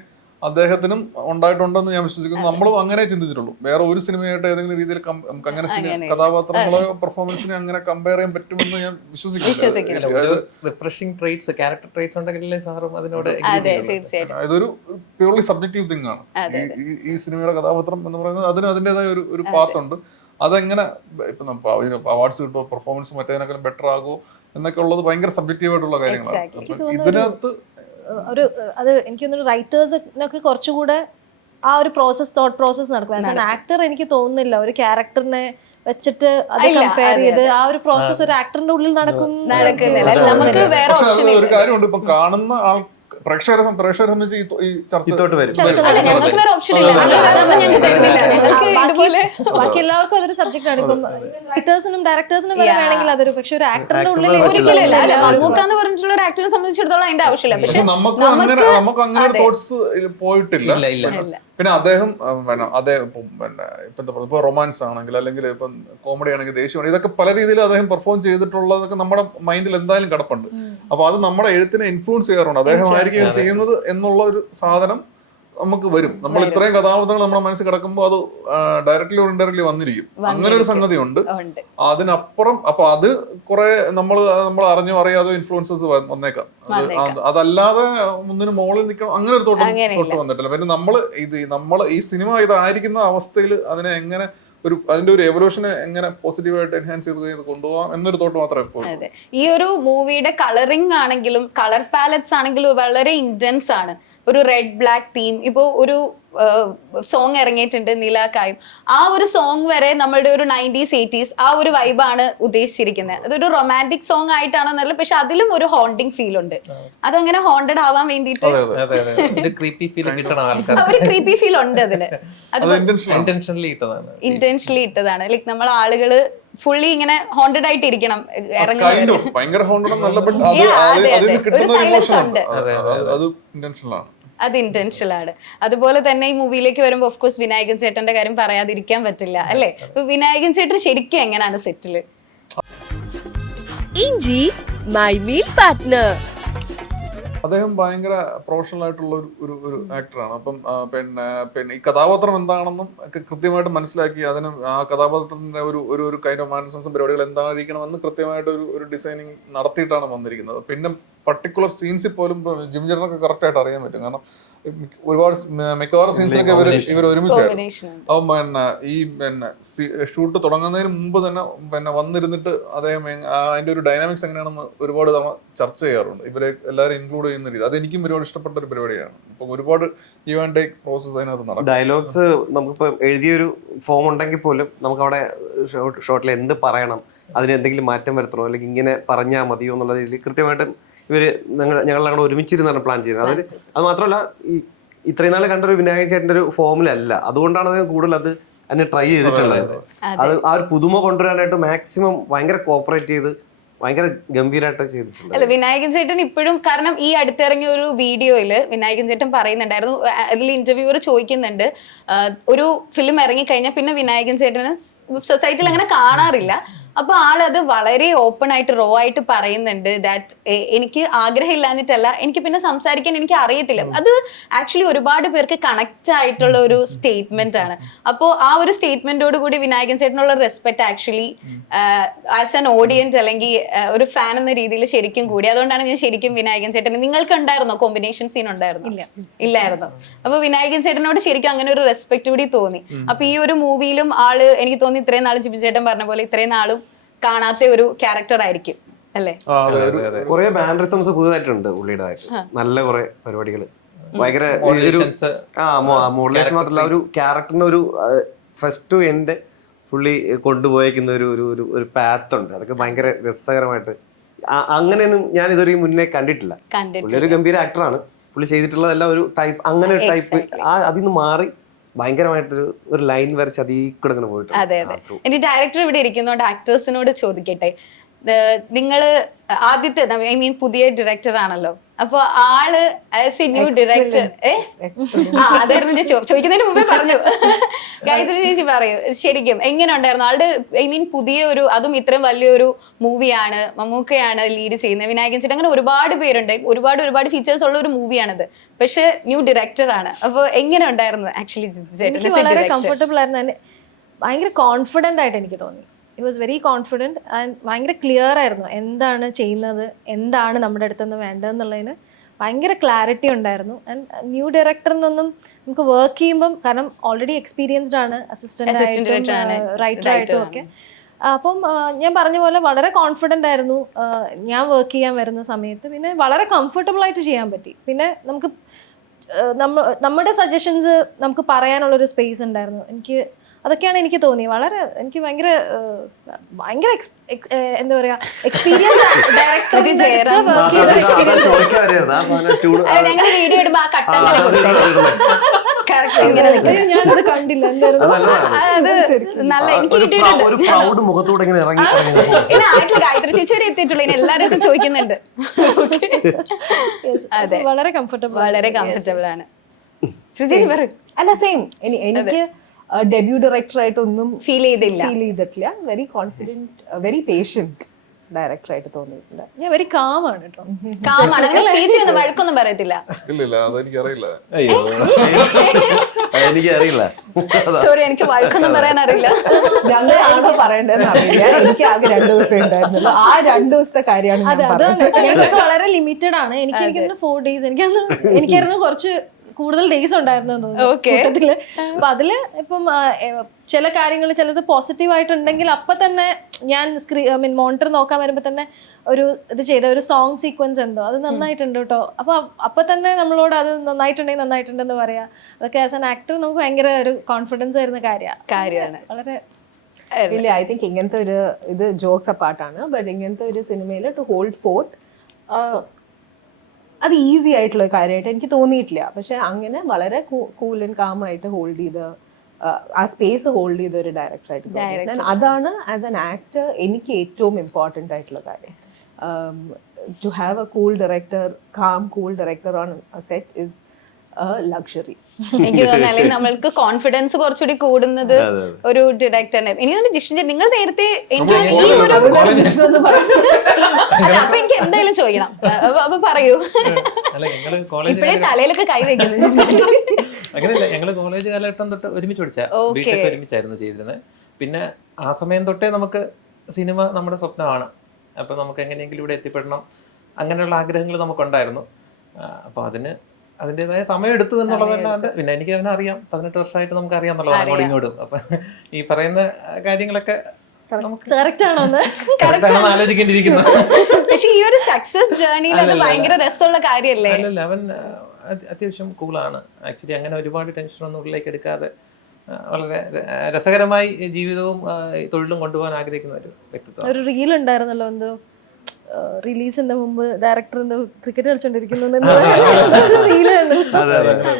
അദ്ദേഹത്തിനും ഉണ്ടായിട്ടുണ്ടെന്ന് ഞാൻ വിശ്വസിക്കുന്നു. നമ്മളും അങ്ങനെ ചിന്തിച്ചിട്ടുള്ളൂ. വേറെ ഒരു സിനിമയായിട്ട് ഏതെങ്കിലും രീതിയിൽ നമുക്ക് അങ്ങനെ കഥാപാത്രങ്ങളോ പെർഫോമൻസിനെ അങ്ങനെ കമ്പയർ ചെയ്യാൻ പറ്റുമെന്ന് ഞാൻ വിശ്വസിക്കുന്നു. റിഫ്രഷിംഗ് ട്രേറ്റ്സ്, ക്യാരക്ടർ ട്രേറ്റ്സ് ഉണ്ടെങ്കിലേ സാറും അതിനോട് ഇതൊരു പ്യൂർലി സബ്ജക്റ്റീവ് തിങ് ആണ്. ഈ സിനിമയുടെ കഥാപാത്രം എന്ന് പറയുന്നത് അതിന് അതിൻ്റെതായ ഒരു പാർട്ടുണ്ട്. അതെങ്ങനെ ഇപ്പൊ അവാർഡ്സ് കിട്ടുമോ, പെർഫോമൻസ് മറ്റേതിനേക്കാളും ബെറ്റർ ആകുമോ എന്നൊക്കെ ഉള്ളത് ഭയങ്കര സബ്ജക്റ്റീവ് ആയിട്ടുള്ള കാര്യങ്ങളാണ്. ഇതിനകത്ത് അത് എനിക്ക് തോന്നുന്നു റൈറ്റേഴ്സിനൊക്കെ കുറച്ചുകൂടെ ആ ഒരു തോട്ട് പ്രോസസ് നടക്കും. ആസ് ആൻ ആക്ടർ എനിക്ക് തോന്നുന്നില്ല ഒരു ക്യാരക്ടറിനെ വെച്ചിട്ട് അത് കമ്പയർ ചെയ്ത് ആ ഒരു പ്രോസസ് ഒരു ആക്ടറിന്റെ ഉള്ളിൽ നടക്കുന്നില്ല. നമുക്ക് വേറെ ഓപ്ഷൻ ഒരു കാര്യമുണ്ട്, ഇപ്പൊ കാണുന്ന ആൾ പ്രേക്ഷകരെ സംബന്ധിച്ച് ഈ ചർച്ച ഞങ്ങൾക്ക് വേറെ ഓപ്ഷൻ ഇല്ല. ബാക്കി എല്ലാവർക്കും അതൊരു സബ്ജക്റ്റ് ആണ്. ഇപ്പം റൈറ്റേഴ്സിനും ഡയറക്ടേഴ്സിനും വരെ വേണമെങ്കിൽ അതൊരു, പക്ഷെ ഒരു ആക്ടറിന്റെ ഉള്ളിൽ ഒരിക്കലും ഇല്ല. മമ്മൂക്കാന്ന് പറഞ്ഞിട്ടുള്ള ഒരു ആക്ടറിനെ സംബന്ധിച്ചിടത്തോളം അതിന്റെ ആവശ്യമില്ല. പക്ഷെ നമുക്ക് അങ്ങനെ തോട്ട്സ് പോയിട്ടില്ല. പിന്നെ അദ്ദേഹം ഇപ്പൊ റൊമാൻസ് ആണെങ്കിൽ അല്ലെങ്കിൽ ഇപ്പം കോമഡി ആണെങ്കിൽ ദേഷ്യമാണ്, ഇതൊക്കെ പല രീതിയിൽ അദ്ദേഹം പെർഫോം ചെയ്തിട്ടുള്ളതൊക്കെ നമ്മുടെ മൈൻഡിൽ എന്തായാലും കിടപ്പുണ്ട്. അപ്പൊ അത് നമ്മുടെ എഴുത്തിനെ ഇൻഫ്ലുവൻസ് ചെയ്യാറുണ്ട്. അദ്ദേഹം ആയിരിക്കും ചെയ്യുന്നത് എന്നുള്ള ഒരു സാധനം നമുക്ക് വരും. നമ്മൾ ഇത്രയും കഥാപാത്രങ്ങൾ നമ്മുടെ മനസ്സിൽ കിടക്കുമ്പോൾ അത് ഡയറക്ട്ലി ഓർ ഇൻഡയറക്ട്ലി വന്നിരിക്കും. അങ്ങനെ ഒരു സംഗതി ഉണ്ട്. അതിനപ്പുറം അപ്പൊ അത് കുറെ നമ്മൾ അറിഞ്ഞോ അറിയാതോ ഇൻഫ്ലുവൻസസ് വന്നേക്കാം. അതല്ലാതെ മുന്നിന് മുകളിൽ നിൽക്കണം അങ്ങനെ ഒരു തോട്ട് വന്നിട്ടില്ല. പിന്നെ നമ്മൾ ഈ സിനിമ ഇതായിരിക്കുന്ന അവസ്ഥയിൽ അതിനെ എങ്ങനെ അതിന്റെ ഒരു എവല്യൂഷനെ എങ്ങനെ പോസിറ്റീവായിട്ട് എൻഹാൻസ് ചെയ്ത് കൊണ്ടുപോകാം എന്നൊരു തോട്ട് മാത്രമേ. അതെ, ഈ ഒരു മൂവിയുടെ കളറിംഗ് ആണെങ്കിലും കളർ പാലറ്റ്സ് ആണെങ്കിലും വളരെ ഇന്റൻസ് ആണ്. ഒരു റെഡ് ബ്ലാക്ക് തീം. ഇപ്പോ ഒരു സോങ് ഇറങ്ങിയിട്ടുണ്ട് നീലാക്കായും. ആ ഒരു സോങ് വരെ നമ്മളുടെ ഒരു 90s 80s ആ ഒരു വൈബാണ് ഉദ്ദേശിച്ചിരിക്കുന്നത്. അതൊരു റൊമാൻറ്റിക് സോങ് ആയിട്ടാണെന്നല്ല, പക്ഷെ അതിലും ഒരു ഹോണ്ടിങ് ഫീൽ ഉണ്ട്. അതങ്ങനെ ഹോണ്ടഡ് ആവാൻ വേണ്ടിയിട്ട് ഒരു ക്രീപ്പി ഫീൽ ഉണ്ട് അതിന്. ഇന്റൻഷനലി ഇട്ടതാണ്. ലൈക് നമ്മൾ ആളുകള് ഫുള്ളി ഇങ്ങനെ ഹോണ്ടഡ് ആയിട്ട് ഇരിക്കണം ഇറങ്ങുന്നത്. അത് ഇന്റൻഷനൽ ആണ്. അതുപോലെ തന്നെ ഈ മൂവിയിലേക്ക് വരുമ്പോൾ ഓഫ് കോഴ്സ് വിനായകൻ ചേട്ടന്റെ കാര്യം പറയാതിരിക്കാൻ പറ്റില്ല അല്ലേ? വിനായകൻ ചേട്ടൻ ശരിക്കും എങ്ങനെയാണ് സെറ്റില്? ഇഞ്ചി മൈ മീൽ പാർട്ട്ണർ. അദ്ദേഹം ഭയങ്കര പ്രൊഫഷണൽ ആയിട്ടുള്ള ഒരു ആക്ടറാണ്. അപ്പം പിന്നെ ഈ കഥാപാത്രം എന്താണെന്നും ഒക്കെ കൃത്യമായിട്ട് മനസ്സിലാക്കി അതിന് ആ കഥാപാത്രത്തിന്റെ ഒരു കൈൻഡ് ഓഫ് മാനസൻസും പരിപാടികൾ എന്തായിരിക്കണമെന്ന് കൃത്യമായിട്ട് ഒരു ഡിസൈനിങ് നടത്തിയിട്ടാണ് വന്നിരിക്കുന്നത്. പിന്നെ പർട്ടിക്കുലർ സീൻസിൽ പോലും ജിം ജെറിനൊക്കെ കറക്റ്റ് ആയിട്ട് അറിയാൻ പറ്റും. കാരണം ഒരുപാട് മിക്കവാറും സീൻസിലൊക്കെ ഇവർ ഒരുമിച്ചായിരുന്നു. അപ്പം ഈ ഷൂട്ട് തുടങ്ങുന്നതിന് മുമ്പ് തന്നെ വന്നിരുന്നിട്ട് അദ്ദേഹം അതിന്റെ ഒരു ഡൈനാമിക്സ് എങ്ങനെയാണെന്ന് ഒരുപാട് തവണ ചർച്ച ചെയ്യാറുണ്ട്. ഇവരെ എല്ലാവരും ഇൻക്ലൂഡ് ചെയ്യുന്ന രീതി അതെനിക്കും ഒരുപാട് ഇഷ്ടപ്പെട്ട ഒരു പരിപാടിയാണ്. അപ്പൊ ഒരുപാട് ഗീവ് ആൻഡ് ടേക്ക് പ്രോസസ് അതിനകത്ത് നടക്കും. ഡയലോഗ്സ് നമുക്കിപ്പോ എഴുതിയൊരു ഫോം ഉണ്ടെങ്കിൽ പോലും നമുക്ക് അവിടെ ഷോട്ടിൽ എന്ത് പറയണം, അതിന് എന്തെങ്കിലും മാറ്റം വരുത്തണോ അല്ലെങ്കിൽ ഇങ്ങനെ പറഞ്ഞാൽ മതിയോ എന്നുള്ള രീതിയിൽ കൃത്യമായിട്ടും ഞങ്ങളവിടെ ഒരുമിച്ചിരുന്നാണ് പ്ലാൻ ചെയ്യുന്നത്. അത് മാത്രമല്ല ഈ ഇത്രയും നാൾ കണ്ട ഒരു വിനായകൻ ചേട്ടൻ്റെ ഒരു ഫോമിലല്ല, അതുകൊണ്ടാണ് അത് കൂടുതൽ അതിനെ ട്രൈ ചെയ്തിട്ടുള്ളത്. അത് ആ ഒരു പുതുമ കൊണ്ടുവരാനായിട്ട് മാക്സിമം ഭയങ്കര കോപ്പറേറ്റ് ചെയ്ത് ഭയങ്കര ഗംഭീരമായിട്ട് ചെയ്തിട്ടുണ്ട്. അല്ല, വിനായകൻ ചേട്ടൻ ഇപ്പോഴും, കാരണം ഈ അടുത്തിറങ്ങിയ ഒരു വീഡിയോയില് വിനായകൻ ചേട്ടൻ പറയുന്നുണ്ടായിരുന്നു, അതിൽ ഇന്റർവ്യൂവർ ചോദിക്കുന്നുണ്ട്, ഒരു ഫിലിം ഇറങ്ങിക്കഴിഞ്ഞാൽ പിന്നെ വിനായകൻ ചേട്ടന് സൊസൈറ്റിയിൽ അങ്ങനെ കാണാറില്ല. അപ്പൊ ആളത് വളരെ ഓപ്പൺ ആയിട്ട് റോ ആയിട്ട് പറയുന്നുണ്ട് ദാറ്റ് എനിക്ക് ആഗ്രഹം ഇല്ലാഞ്ഞിട്ടല്ല, എനിക്ക് പിന്നെ സംസാരിക്കാൻ എനിക്ക് അറിയത്തില്ല. അത് ആക്ച്വലി ഒരുപാട് പേർക്ക് കണക്ട് ആയിട്ടുള്ള ഒരു സ്റ്റേറ്റ്മെന്റ് ആണ്. അപ്പോൾ ആ ഒരു സ്റ്റേറ്റ്മെന്റോട് കൂടി വിനായകൻ ചേട്ടനുള്ള respect actually as an audience അല്ലെങ്കിൽ ഒരു ഫാൻ എന്ന രീതിയിൽ ശരിക്കും കൂടി. അതുകൊണ്ടാണ് ഞാൻ ശരിക്കും വിനായകൻ ചേട്ടൻ, നിങ്ങൾക്ക് ഉണ്ടായിരുന്നോ കോമ്പിനേഷൻ സീൻ ഉണ്ടായിരുന്നോ? ഇല്ലായിരുന്നു. അപ്പൊ വിനായകൻ ചേട്ടനോട് ശരിക്കും അങ്ങനെ ഒരു റെസ്പെക്ട് കൂടി തോന്നി. അപ്പൊ ഈ ഒരു മൂവിയിലും ആള് എനിക്ക് തോന്നി ഇത്രയും നാളും ജിബി ചേട്ടൻ പറഞ്ഞ പോലെ ഇത്രയും നാളും കാണാത്ത ഒരു ക്യാരക്ടർ ആയിരിക്കും അല്ലേ? കുറെ മാനറിസംസ് പുതുതായിട്ടുണ്ട് പുള്ളിയുടേതായിട്ട്, നല്ല കുറെ പരിപാടികൾ, ഭയങ്കര മോഡുലേഷൻ മാത്രമല്ല ഒരു ക്യാരക്ടറിന് ഒരു ഫസ്റ്റ് ടു എൻഡ് പുള്ളി കൊണ്ടുപോയേക്കുന്ന ഒരു പാത്ത് ഉണ്ട്. അതൊക്കെ ഭയങ്കര രസകരമായിട്ട്, അങ്ങനെയൊന്നും ഞാൻ ഇതുവരെ മുന്നേ കണ്ടിട്ടില്ല. പുള്ളി ഒരു ഗംഭീര ആക്ടറാണ്. പുള്ളി ചെയ്തിട്ടുള്ളതെല്ലാം ഒരു ടൈപ്പ്, അങ്ങനെ ഒരു ടൈപ്പ് അതിൽ നിന്ന് മാറി ഭയങ്കരമായിട്ടൊരു ലൈൻ വരച്ച് അതീ കൂടെ ഇങ്ങനെ പോയിട്ട്. അതെ അതെ. ഇനി ഡയറക്ടർ ഇവിടെ ഇരിക്കുന്നോണ്ട് ആക്ടേഴ്സിനോട് ചോദിക്കട്ടെ, നിങ്ങള് ആദ്യത്തെ ഐ മീൻ പുതിയ ഡയറക്ടർ ആണല്ലോ, അപ്പൊ ആള് ആസ് എ ന്യൂ ഡയറക്ടർ അതായിരുന്നു ഞാൻ ചോദിക്കുന്നതിന് മുമ്പേ പറഞ്ഞു. ഗായത്രി ചേച്ചി പറയൂ, ശരിക്കും എങ്ങനെ ഉണ്ടായിരുന്നു ആളുടെ ഐ മീൻ പുതിയ ഒരു, അതും ഇത്രയും വലിയൊരു മൂവിയാണ്, മമ്മൂക്കയാണ് ലീഡ് ചെയ്യുന്നത്, വിനായകൻ ചേട്ടൻ, അങ്ങനെ ഒരുപാട് പേരുണ്ട്, ഒരുപാട് ഫീച്ചേഴ്സ് ഉള്ള ഒരു മൂവിയാണത്, പക്ഷെ ന്യൂ ഡയറക്ടർ ആണ്. അപ്പൊ എങ്ങനെ ഉണ്ടായിരുന്നു ആക്ച്വലി എനിക്ക് വളരെ കംഫർട്ടബിൾ ആയിരുന്നു, ഭയങ്കര കോൺഫിഡൻ്റ് ആയിട്ട് എനിക്ക് തോന്നി. It was very confident and ഭയങ്കര ക്ലിയർ ആയിരുന്നു എന്താണ് ചെയ്യുന്നത്, എന്താണ് നമ്മുടെ അടുത്തുനിന്ന് വേണ്ടതെന്നുള്ളതിന് ഭയങ്കര ക്ലാരിറ്റി ഉണ്ടായിരുന്നു. ആൻഡ് ന്യൂ ഡയറക്ടറിനൊന്നും നമുക്ക് വർക്ക് ചെയ്യുമ്പം, കാരണം ഓൾറെഡി എക്സ്പീരിയൻസ്ഡ് ആണ്, അസിസ്റ്റൻ്റ് ആയിട്ടും റൈറ്റർ ആയിട്ടും ഒക്കെ. അപ്പം ഞാൻ പറഞ്ഞ പോലെ വളരെ കോൺഫിഡൻ്റ് ആയിരുന്നു ഞാൻ വർക്ക് ചെയ്യാൻ വരുന്ന സമയത്ത്. പിന്നെ വളരെ കംഫർട്ടബിൾ ആയിട്ട് ചെയ്യാൻ പറ്റി. പിന്നെ നമുക്ക് നമ്മുടെ സജഷൻസ് നമുക്ക് പറയാനുള്ളൊരു സ്പേസ് ഉണ്ടായിരുന്നു. അതൊക്കെയാണ് എനിക്ക് തോന്നിയത്. എനിക്ക് ഭയങ്കര എന്താ പറയാ എക്സ്പീരിയൻസ് ഞങ്ങളുടെ വീഡിയോ ഇടുമ്പോ ആ കട്ട ഞാനത് കണ്ടില്ല. എന്തായിരുന്നു നല്ല എനിക്ക് കിട്ടിയിട്ടുണ്ട്. ആയിട്ടില്ല, ഗായത്രി ചേച്ചി വരെ എത്തിയിട്ടുള്ളൂ, ഇനി എല്ലാവരും ചോദിക്കുന്നുണ്ട്. അതെ, വളരെ കംഫർട്ടബിൾ ആണ്. ശ്രുചേച്ചി പറയും. അല്ല, സെയിം. എനിക്ക് ഡെബ്യൂ ഡയറക്ടർ ആയിട്ടൊന്നും ഫീൽ ചെയ്തിട്ടില്ല. Very confident, very patient director ആയിട്ട് തോന്നിയിട്ടുണ്ട്. ഞാൻ വെരി കാമാണ് കേട്ടോ. കാമാണ്, ചീത്തയൊന്നും വഴക്കൊന്നും പറയത്തില്ല. ഇല്ല, അതെനിക്കറിയില്ല. എനിക്കറിയില്ല, സോറി, എനിക്ക് വഴക്കൊന്നും പറയാൻ അറിയില്ല. ഞങ്ങളാണോ പറയേണ്ടതെന്ന് അറിയില്ല. എനിക്ക് ആകെ 2 ദിവസം ഉണ്ടായിരുന്നുള്ളൂ. ആ 2 ദിവസത്തെ കാര്യമാണ്. അതാണ് ഞങ്ങൾക്ക് വളരെ ലിമിറ്റഡ് ആണ്. എനിക്ക് 4 days, എനിക്കായിരുന്നു കുറച്ച് കൂടുതൽ ഡേയ്സ് ഉണ്ടായിരുന്നു തോന്നുന്നു. അപ്പൊ അതില് ഇപ്പം ചില കാര്യങ്ങൾ ചിലത് പോസിറ്റീവ് ആയിട്ടുണ്ടെങ്കിൽ അപ്പൊ തന്നെ ഞാൻ മോണിറ്റർ നോക്കാൻ വരുമ്പോ തന്നെ ഒരു ഇത് ചെയ്ത ഒരു സോങ് സീക്വൻസ് എന്തോ അത് നന്നായിട്ടുണ്ട് കേട്ടോ, അപ്പൊ തന്നെ നമ്മളോട് അത് നന്നായിട്ടുണ്ടെന്ന് പറയാ. അതൊക്കെ ആസ് ആൻ ആക്ടർ നമുക്ക് ഭയങ്കര ഒരു കോൺഫിഡൻസ് ആയിരുന്ന കാര്യമാണ്. വളരെ ഇല്ല, ഐ തിങ്ക് ഇങ്ങനത്തെ ഒരു ഇത് ജോക്സ് അപ്പാർട്ടാണ്. ബട്ട് ഇങ്ങനത്തെ ഒരു സിനിമയിൽ ടു ഹോൾഡ് ഫോർട്ട് അത് ഈസി ആയിട്ടുള്ള കാര്യമായിട്ട് എനിക്ക് തോന്നിയിട്ടില്ല. പക്ഷെ അങ്ങനെ വളരെ കൂൾ ആൻഡ് കാം ആയിട്ട് ഹോൾഡ് ചെയ്ത് ആ സ്പേസ് ഹോൾഡ് ചെയ്ത ഒരു ഡയറക്ടറായിട്ട് അതാണ് ആസ് ആൻ ആക്ടർ എനിക്ക് ഏറ്റവും ഇമ്പോർട്ടൻ്റ് ആയിട്ടുള്ള കാര്യം. To have a cool director, calm cool director on set is luxury. എനിക്ക് തോന്നുന്നു, അല്ലെങ്കിൽ നമ്മൾക്ക് കോൺഫിഡൻസ് കുറച്ചുകൂടി കൂടുന്നത് ഒരു ഡയറക്ടറിനെ. എനിക്ക് തോന്നുന്നു ജിഷ്ണു, നിങ്ങൾ നേരത്തെ അപ്പൊ എനിക്ക് എന്തായാലും ചോദിക്കണം. അപ്പൊ പറയൂ, ഇപ്പഴേ തലയിലൊക്കെ കൈ വെക്കുന്നു. അങ്ങനെയല്ല, ഞങ്ങള് കോളേജ് കാലഘട്ടം തൊട്ട് ഒരുമിച്ച് ഒരുമിച്ചായിരുന്നു ചെയ്തിരുന്നത്. പിന്നെ ആ സമയം തൊട്ടേ നമുക്ക് സിനിമ നമ്മുടെ സ്വപ്നമാണ്. അപ്പൊ നമുക്ക് എങ്ങനെയെങ്കിലും ഇവിടെ എത്തിപ്പെടണം, അങ്ങനെയുള്ള ആഗ്രഹങ്ങൾ നമുക്കുണ്ടായിരുന്നു. അപ്പൊ അതിൻ്റെതായ സമയം എടുത്തു എന്നുള്ളതല്ലാണ്ട് പിന്നെ എനിക്ക് അവനെ അറിയാം, 18 വർഷമായിട്ട് നമുക്ക് അറിയാം എന്നുള്ളതാണ് അങ്ങോട്ടും ഇങ്ങോട്ടും. അപ്പൊ ഈ പറയുന്ന കാര്യങ്ങളൊക്കെ ആലോചിക്കേണ്ടിയിരിക്കുന്നു. പക്ഷെ ഈ ഒരു സക്സസ് ജേർണിയിൽ അത് ഭയങ്കര രസമുള്ള കാര്യമല്ലേ? അല്ലല്ല, അവൻ അത്യാവശ്യം കൂളാണ് ആക്ച്വലി. അങ്ങനെ ഒരുപാട് ടെൻഷനൊന്നും ഉള്ളിലേക്ക് എടുക്കാതെ വളരെ രസകരമായി ജീവിതവും തൊഴിലും കൊണ്ടുപോകാൻ ആഗ്രഹിക്കുന്ന ഒരു വ്യക്തിത്വം. ഒരു റീൽ ഉണ്ടായിരുന്നല്ലോ, എന്തോ റിലീസിന്റെ മുമ്പ് ഡയറക്ടർ എന്തോ ക്രിക്കറ്റ് കളിച്ചോണ്ടിരിക്കുന്നു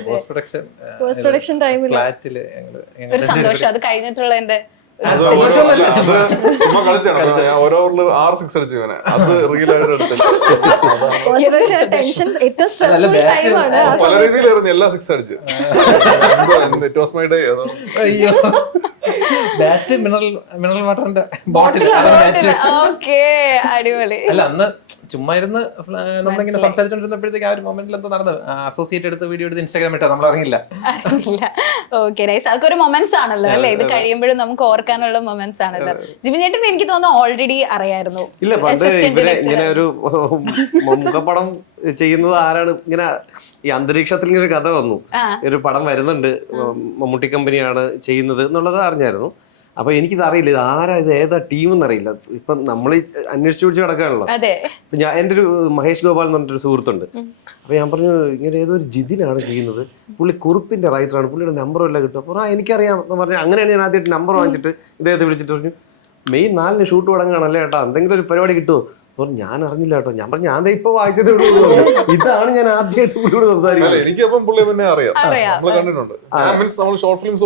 പോസ്റ്റ് പ്രൊഡക്ഷൻ ടൈമിൽ. ഒരു സന്തോഷം അത് കഴിഞ്ഞിട്ടുള്ള എന്റെ ചുമ്മാ കളിച്ചാണ്. ഞാൻ ഓരോ ഓവറിൽ 6 6 അടിച്ചു. അത് റിയലായിട്ട് എടുത്തില്ല. പല രീതിയിലായിരുന്നു, എല്ലാ 6 അടിച്ചു. അയ്യോ, ബാറ്റ് മിനറൽ വാട്ടറിന്റെ ബോട്ടിൽ. അടിപൊളി. അല്ല, അന്ന് ചുമ്മാ ഇരുന്ന് നമ്മളിങ്ങനെ സംസാരിച്ചോണ്ടിരുന്നപ്പോഴത്തേക്ക് ആ ഒരു മൊമെന്റിൽ എന്തോ നടന്നു. അസോസിയേറ്റ് എടുത്ത് വീഡിയോ എടുത്ത് ഇൻസ്റ്റാഗ്രാം ഇട്ടാ നമ്മൾ അറിയില്ല. Okay, nice. അതൊക്കെ ഒരു മൊമെന്റ്സ് ആണല്ലോ അല്ലെ, ഇത് കഴിയുമ്പോഴും നമുക്ക് ഓർക്കാനുള്ള മൊമെന്റ്സ് ആണല്ലോ. ജിബിൻ ചേട്ടൻ എനിക്ക് തോന്നുന്നു ഓൾറെഡി അറിയായിരുന്നു. ഇല്ല, ഇങ്ങനെ ഒരു മുഖപടം ചെയ്യുന്നത് ആരാണ്, ഇങ്ങനെ ഈ അന്തരീക്ഷത്തിൽ ഇങ്ങനെ ഒരു കഥ വന്നു, ഒരു പടം വരുന്നുണ്ട്, മമ്മൂട്ടി കമ്പനിയാണ് ചെയ്യുന്നത് എന്നുള്ളത് അറിഞ്ഞായിരുന്നു. അപ്പൊ എനിക്കിത് അറിയില്ല, ഇത് ആരാ, ഇത് ഏതാ ടീം എന്നറിയില്ല. ഇപ്പൊ നമ്മൾ അന്വേഷിച്ചു പിടിച്ച് കിടക്കാണല്ലോ. ഞാൻ എൻ്റെ ഒരു മഹേഷ് ഗോപാൽ എന്ന് പറഞ്ഞൊരു സുഹൃത്തുണ്ട്. അപ്പൊ ഞാൻ പറഞ്ഞു, ഇങ്ങനെ ഏതോ ഒരു ജിതിനാണ് ചെയ്യുന്നത്, പുള്ളി കുറിപ്പിന്റെ റൈറ്ററാണ്, പുള്ളിയുടെ നമ്പറും എല്ലാം കിട്ടും. അപ്പോൾ എനിക്കറിയാം എന്ന് പറഞ്ഞു. അങ്ങനെയാണ് ഞാൻ ആദ്യമായിട്ട് നമ്പർ വാങ്ങിച്ചിട്ട് ഇദ്ദേഹത്തെ വിളിച്ചിട്ട് പറഞ്ഞു, മെയ് 4 ഷൂട്ട് തുടങ്ങുകയാണല്ലേ ഏട്ടാ, എന്തെങ്കിലും ഒരു പരിപാടി കിട്ടുമോ? പറഞ്ഞു, ഞാൻ അറിഞ്ഞില്ല കേട്ടോ. ഞാൻ പറഞ്ഞു, ഞാൻ ഇപ്പൊ വായിച്ചതേ ഉള്ളൂ. ഇതാണ് ഞാൻ ആദ്യമായിട്ട് പുള്ളിയോട് സംസാരിക്കുന്നത്. എനിക്കപ്പം പുള്ളി തന്നെ അറിയാം, കണ്ടിട്ടുണ്ട്. ഷോർട്ട് ഫിലിംസ്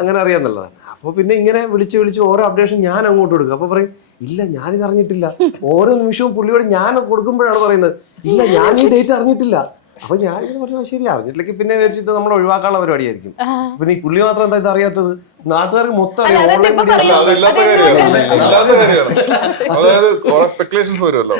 അങ്ങനെ അറിയാന്നുള്ളതാണ്. അപ്പോൾ പിന്നെ ഇങ്ങനെ വിളിച്ച് ഓരോ അപ്ഡേഷൻ ഞാൻ അങ്ങോട്ട് കൊടുക്കും. അപ്പോൾ പറയും ഇല്ല ഞാനിത് അറിഞ്ഞിട്ടില്ല. ഓരോ നിമിഷവും പുള്ളിയോട് ഞാൻ കൊടുക്കുമ്പോഴാണ് പറയുന്നത് ഇല്ല ഞാൻ ഈ ഡേറ്റ് അറിഞ്ഞിട്ടില്ല. അപ്പൊ ഞാനിങ്ങനെ പറഞ്ഞു ശരി അറിഞ്ഞിട്ടില്ലെങ്കിൽ പിന്നെ വിചാരിച്ചിട്ട് നമ്മൾ ഒഴിവാക്കാനുള്ള പരിപാടിയായിരിക്കും. പിന്നെ ഈ പുള്ളി മാത്രം എന്താ ഇത് അറിയാത്തത്? നാട്ടുകാർക്ക് മൊത്തം അറിയാം. ഓൺലൈൻ മീഡിയ അതായത് കുറെ സ്പെക്കുലേഷൻസ് വരുമല്ലോ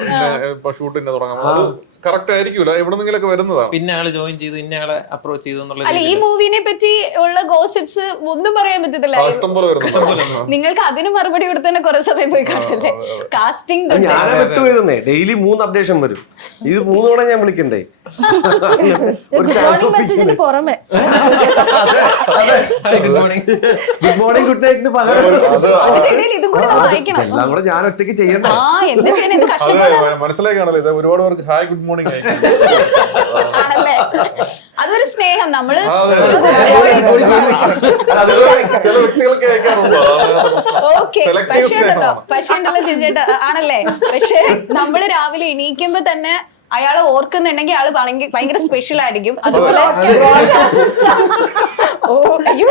ഇപ്പൊ ഷൂട്ടിന്റെ തുടങ്ങാൻ. അത് കറക്റ്റ് ആയിരിക്കൂല, എവിടെ നിന്നെങ്കിലൊക്കെ വരുന്നതാണ്. പിന്നെ ആള് ജോയിൻ ചെയ്തു, ഇന്ന ആളെ അപ്രോച്ച് ചെയ്തു എന്നുള്ള അല്ല ഈ മൂവിനെ പറ്റി ഉള്ള ഗോസിപ്സ് ഒന്നും പറയാൻ പറ്റത്തില്ല. ഇഷ്ടം പോലെ വരുന്നു. നിങ്ങൾക്ക് അതിന് മറുപടി കൊടുത്ത് തന്നെ കുറെ സമയം പോയി കാണല്ലേ കാസ്റ്റിംഗ്. ഞാനെ വിട്ടുപോയതേ ഡെയിലി 3 അപ്ഡേഷൻ വരും. ഇത് 3 തവണ ഞാൻ വിളിക്കണ്ടേ? മെസ്സേജിന് പുറമെ good morning good morning good നൈറ്റിന് പകരം ഇതും കൂടെ നമ്മൾ വായിക്കണം. എല്ലാം കൂടെ ഞാൻ ഒറ്റയ്ക്ക് ചെയ്യണ്ട. എന്ത് ചെയ്യാൻ ഇത് കഷ്ടം മനസ്സിലാക്കാണല്ലോ ഇത് ഒരുപാട് പേർക്ക് ഹായ് ഗുഡ് മോർണിംഗ് ആണല്ലേ. അതൊരു സ്നേഹം. നമ്മള് ചില വ്യക്തികൾക്ക് അയക്കാറുണ്ടോ? ഓക്കെ പക്ഷേ ഉണ്ടല്ലോ ചേച്ചേട്ടാ ആണല്ലേ. പക്ഷെ നമ്മള് രാവിലെ എണീക്കുമ്പോ തന്നെ അയാളെ ഓർക്കുന്നുണ്ടെങ്കിൽ ആള് ഭയങ്കര സ്പെഷ്യൽ ആയിരിക്കും. അതുപോലെ ഓ അയ്യോ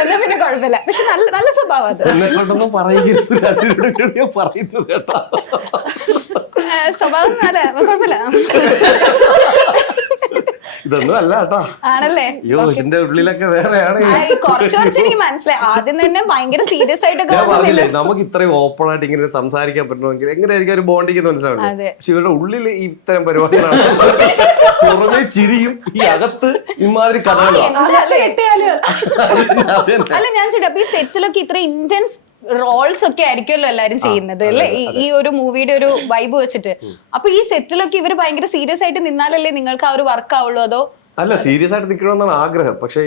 എന്നാ പിന്നെ കുഴപ്പമില്ല. പക്ഷെ നല്ല സ്വഭാവം അത്. പറയുന്നത് കേട്ടോ സ്വഭാവം അതെ കുഴപ്പമില്ല. ഇതൊന്നും അല്ല കേട്ടോ. ആണല്ലേ. അയ്യോ ഇതിന്റെ ഉള്ളിലൊക്കെ വേറെയാണ്. കുറച്ച് എനിക്ക് മനസ്സിലായി. ആദ്യം തന്നെ ഭയങ്കര സീരിയസ് ആയിട്ടൊക്കെ ഞാൻ പറഞ്ഞില്ലേ നമുക്ക് ഇത്രയും ഓപ്പൺ ആയിട്ട് ഇങ്ങനെ സംസാരിക്കാൻ പറ്റണമെങ്കിൽ എങ്ങനെയായിരിക്കും ഒരു ബോണ്ടിങ് മനസ്സിലാവുന്നത്. പക്ഷെ ഇവരുടെ ഉള്ളിൽ ഇത്തരം പരിപാടികളാണ്. പുറമെ ചിരിയും ഈ അകത്ത് ഇമാതിരി കഥകളാണ്. അല്ല ഞാൻ ചോദിച്ചു അപ്പൊ ഈ സെറ്റിലൊക്കെ ഇത്ര ഇന്റൻസ് റോൾസ് ഒക്കെ ആയിരിക്കുമല്ലോ എല്ലാരും ചെയ്യുന്നത് അല്ലേ ഈ ഒരു മൂവിയുടെ ഒരു വൈബ് വെച്ചിട്ട്. അപ്പൊ ഈ സെറ്റിലൊക്കെ ഇവര് ഭയങ്കര സീരിയസ് ആയിട്ട് നിന്നാലല്ലേ നിങ്ങൾക്ക് ആ ഒരു വർക്ക് ആവുള്ളൂ? അതോ അല്ല സീരിയസ് ആയിട്ട് നിൽക്കണമെന്നാണ് ആഗ്രഹം. പക്ഷെ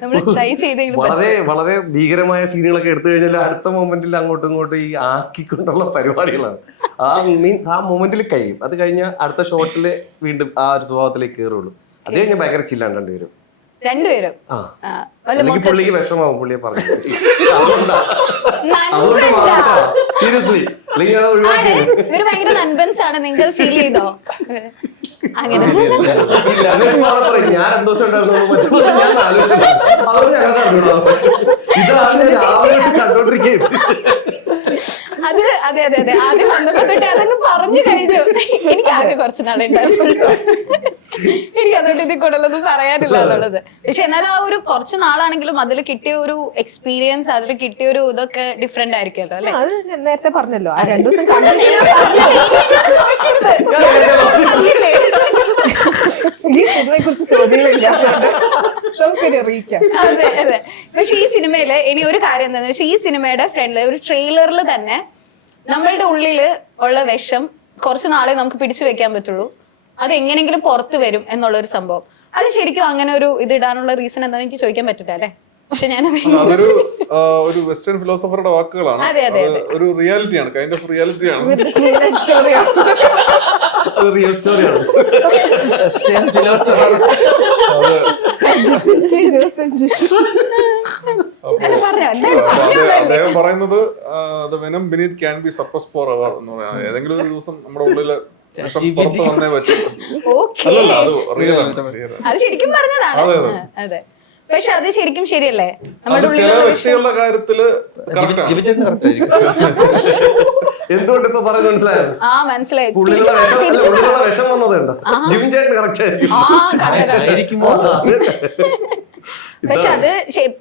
നമ്മൾ ട്രൈ ചെയ്തെങ്കിലും വളരെ വളരെ ഭീകരമായ സീനുകളൊക്കെ എടുത്തു കഴിഞ്ഞാൽ അടുത്ത മൊമെന്റിൽ അങ്ങോട്ടും ഇങ്ങോട്ടും ഈ ആക്കിക്കൊണ്ടുള്ള പരിപാടികളാണ്. ആ മൊമെന്റിൽ കഴിയും. അത് കഴിഞ്ഞാൽ അടുത്ത ഷോട്ടില് വീണ്ടും ആ ഒരു സ്വഭാവത്തിലേക്ക് കയറുള്ളൂ. അത് കഴിഞ്ഞാൽ ഭയങ്കര ചില്ലാണ് രണ്ടുപേരും. അല്ലെങ്കിൽ പുള്ളിക്ക് വിഷമാവും പുള്ളിയെ പറഞ്ഞു. സീരിയസ്ലി ഇവര് ഭയങ്കര നൻപൻസ് ആണ്. നിങ്ങൾ ഫീൽ ചെയ്തോ അങ്ങനെ? ഞാൻ 2 ദിവസം ഉണ്ടായിരുന്നു. അത് അതെ അതെ അതെ ആദ്യം വന്നപ്പോ തൊട്ട് അതങ്ങ് പറഞ്ഞു കഴിഞ്ഞു. എനിക്ക് ആകെ കുറച്ച് നാളെ ഉണ്ടായിരുന്നുള്ളൂ. എനിക്ക് അതുകൊണ്ട് ഇതിൽ കൂടുതലൊന്നും പറയാനില്ല എന്നുള്ളത്. പക്ഷെ എന്നാലും ആ ഒരു കുറച്ച് നാളാണെങ്കിലും അതിൽ കിട്ടിയ ഒരു എക്സ്പീരിയൻസ്, അതിൽ കിട്ടിയ ഒരു ഇതൊക്കെ ഡിഫറെന്റ് ആയിരിക്കുമല്ലോ അല്ലെ? അത് നേരത്തെ പറഞ്ഞല്ലോ. ആ 2 ദിവസം ഈ സിനിമയെ കുറിച്ച് ചോദ്യങ്ങളില്ല. അതെ അതെ. പക്ഷെ ഈ സിനിമയില് ഇനി ഒരു കാര്യം എന്താണെന്ന് വെച്ചാൽ ഈ സിനിമയുടെ ഫ്രണ്ടില് ഒരു ട്രെയിലറിൽ തന്നെ നമ്മളുടെ ഉള്ളില് ഉള്ള വിഷം കുറച്ച് നാളെ നമുക്ക് പിടിച്ചു വെക്കാൻ പറ്റുള്ളൂ, അത് എങ്ങനെങ്കിലും പുറത്തു വരും എന്നുള്ളൊരു സംഭവം. അത് ശരിക്കും അങ്ങനെ ഒരു ഇത് ഇടാനുള്ള റീസൺ എന്താണെന്ന് എനിക്ക് ചോദിക്കാൻ പറ്റില്ല അല്ലെ? പക്ഷെ ഞാൻ അതൊരു ഒരു വെസ്റ്റേൺ ഫിലോസഫറുടെ വാക്കുകളാണ്. ഒരു റിയാലിറ്റിയാണ്, കൈൻഡ് ഓഫ് റിയാലിറ്റിയാണ്. അത് റിയൽ സ്റ്റോറിയാണ്. അദ്ദേഹം പറയുന്നത് the venom beneath can be suppressed for hour എന്ന് പറയാം. ഏതെങ്കിലും ഒരു ദിവസം നമ്മുടെ ഉള്ളില് പുറത്ത് വന്നേ പറ്റും. അത് ശരിക്കും പറഞ്ഞതാണ്. അതെ പക്ഷെ അത് ശരിക്കും ശരിയല്ലേ? നമ്മുടെ ചില വ്യക്തികളുടെ കാര്യത്തില് എന്തുകൊണ്ട് ഇപ്പൊ പറയുന്നത് മനസ്സിലായത്? ആ മനസ്സിലായി. വിഷം വന്നതുണ്ട്. ജിവിൻ ചേട്ടൻ കറക്റ്റ് ആയിരിക്കും. പക്ഷെ അത്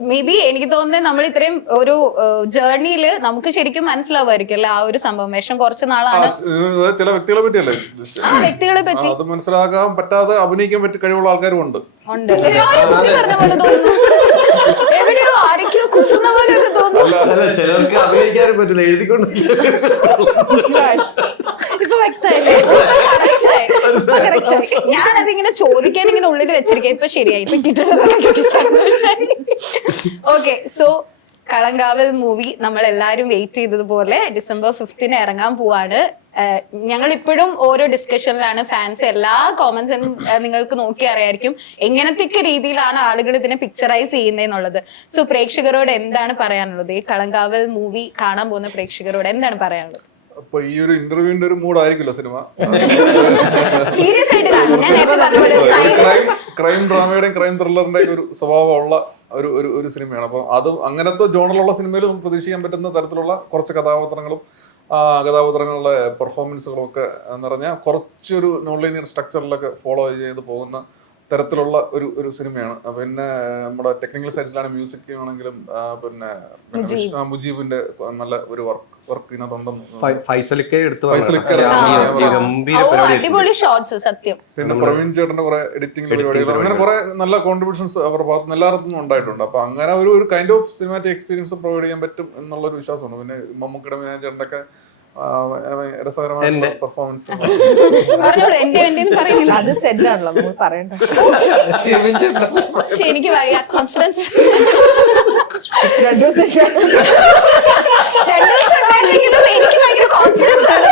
മേ ബി എനിക്ക് തോന്നുന്നത് നമ്മൾ ഇത്രയും ഒരു ജേർണിയില് നമുക്ക് ശരിക്കും മനസ്സിലാവുമായിരിക്കും അല്ലെ ആ ഒരു സംഭവം. വിഷം കുറച്ച് നാളാണ്. ചില വ്യക്തികളെ പറ്റിയല്ലേ? വ്യക്തികളെ പറ്റി അത് മനസ്സിലാക്കാൻ പറ്റാതെ അഭിനയിക്കാൻ പറ്റി കഴിവുള്ള ആൾക്കാരും ഉണ്ട്. എവിടെയോ ആരൊക്കെയോ കുത്തുന്ന പോലെയൊക്കെ തോന്നുന്നു. ചിലർക്ക് അഭിനയിക്കാനും പറ്റില്ല, എഴുതിക്കൊണ്ട് ഞാനതിങ്ങനെ ചോദിക്കാൻ ഇങ്ങനെ ഉള്ളിൽ വെച്ചിരിക്കാം. ഇപ്പൊ ശരിയായി പറ്റിയിട്ടുള്ളത്. ഓക്കെ സോ കളങ്കാവൽ മൂവി നമ്മൾ എല്ലാരും വെയിറ്റ് ചെയ്തതുപോലെ December 5th ഇറങ്ങാൻ പോവാണ്. ഞങ്ങൾ ഇപ്പോഴും ഓരോ ഡിസ്കഷനിലാണ്. ഫാൻസ് എല്ലാ കോമന്റ്സും നിങ്ങൾക്ക് നോക്കി അറിയായിരിക്കും എങ്ങനത്തെ രീതിയിലാണ് ആളുകൾ ഇതിനെ പിക്ചറൈസ് ചെയ്യുന്നതെന്നുള്ളത്. സോ പ്രേക്ഷകരോട് എന്താണ് പറയാനുള്ളത്? ഈ കളങ്കാവൽ മൂവി കാണാൻ പോകുന്ന പ്രേക്ഷകരോട് എന്താണ് പറയാനുള്ളത്? അപ്പൊ ഈ ഒരു ഇന്റർവ്യൂവിന്റെ ഒരു മൂഡായിരിക്കില്ല സിനിമ. സീരിയസ് ആയിട്ട് കാണും. ഞാൻ നേരത്തെ പറഞ്ഞ പോലെ silent ക്രൈം ഡ്രാമയുടെയും ക്രൈം ത്രില്ലറിന്റെയും ഒരു സ്വഭാവമുള്ള ഒരു സിനിമയാണ്. അപ്പൊ അത് അങ്ങനത്തെ ജോണറിലുള്ള സിനിമയിൽ നമുക്ക് പ്രതീക്ഷിക്കാൻ പറ്റുന്ന തരത്തിലുള്ള കുറച്ച് കഥാപാത്രങ്ങളുടെ പെർഫോമൻസുകളും ഒക്കെ എന്ന് പറഞ്ഞാൽ കുറച്ചൊരു നോൺ ലീനിയർ സ്ട്രക്ചറിലൊക്കെ ഫോളോ ചെയ്ത് പോകുന്ന തരത്തിലുള്ള ഒരു സിനിമയാണ്. പിന്നെ നമ്മുടെ ടെക്നിക്കൽ സൈഡ്സിലാണ് മ്യൂസിക് ആണെങ്കിലും പിന്നെ മുജീബിന്റെ നല്ല ഒരു വർക്ക് ഇതിനകത്തുണ്ടെന്ന്. ഫൈസലിക്കെ എടുത്ത് ഫൈസലിക്ക അടിപൊളി ഷോട്ട്സ് സത്യം. പിന്നെ പ്രവീൺ ചേട്ടന്റെ കുറെ എഡിറ്റിംഗ് പരിപാടികൾ, അങ്ങനെ കുറെ നല്ല കോൺട്രിബ്യൂഷൻസ് അവരുടെ ഭാഗത്ത് നിന്ന് എല്ലായിടത്തും ഉണ്ടായിട്ടുണ്ട്. അപ്പൊ അങ്ങനെ ഒരു kind of cinematic experience provide ചെയ്യാൻ പറ്റും എന്നുള്ളൊരു വിശ്വാസമാണ്. പിന്നെ മമ്മൂക്കയുടെ മീനാ ചേട്ടന്റെ രസകരമായ പെർഫോമൻസ്. അത് സെറ്റ് ആണല്ലോ നമ്മൾ പറയണ്ട. പക്ഷെ എനിക്ക് കോൺഫിഡൻസ് രണ്ടു ദിവസം എനിക്ക് ഭയങ്കര കോൺഫിഡൻസ് ആണ്.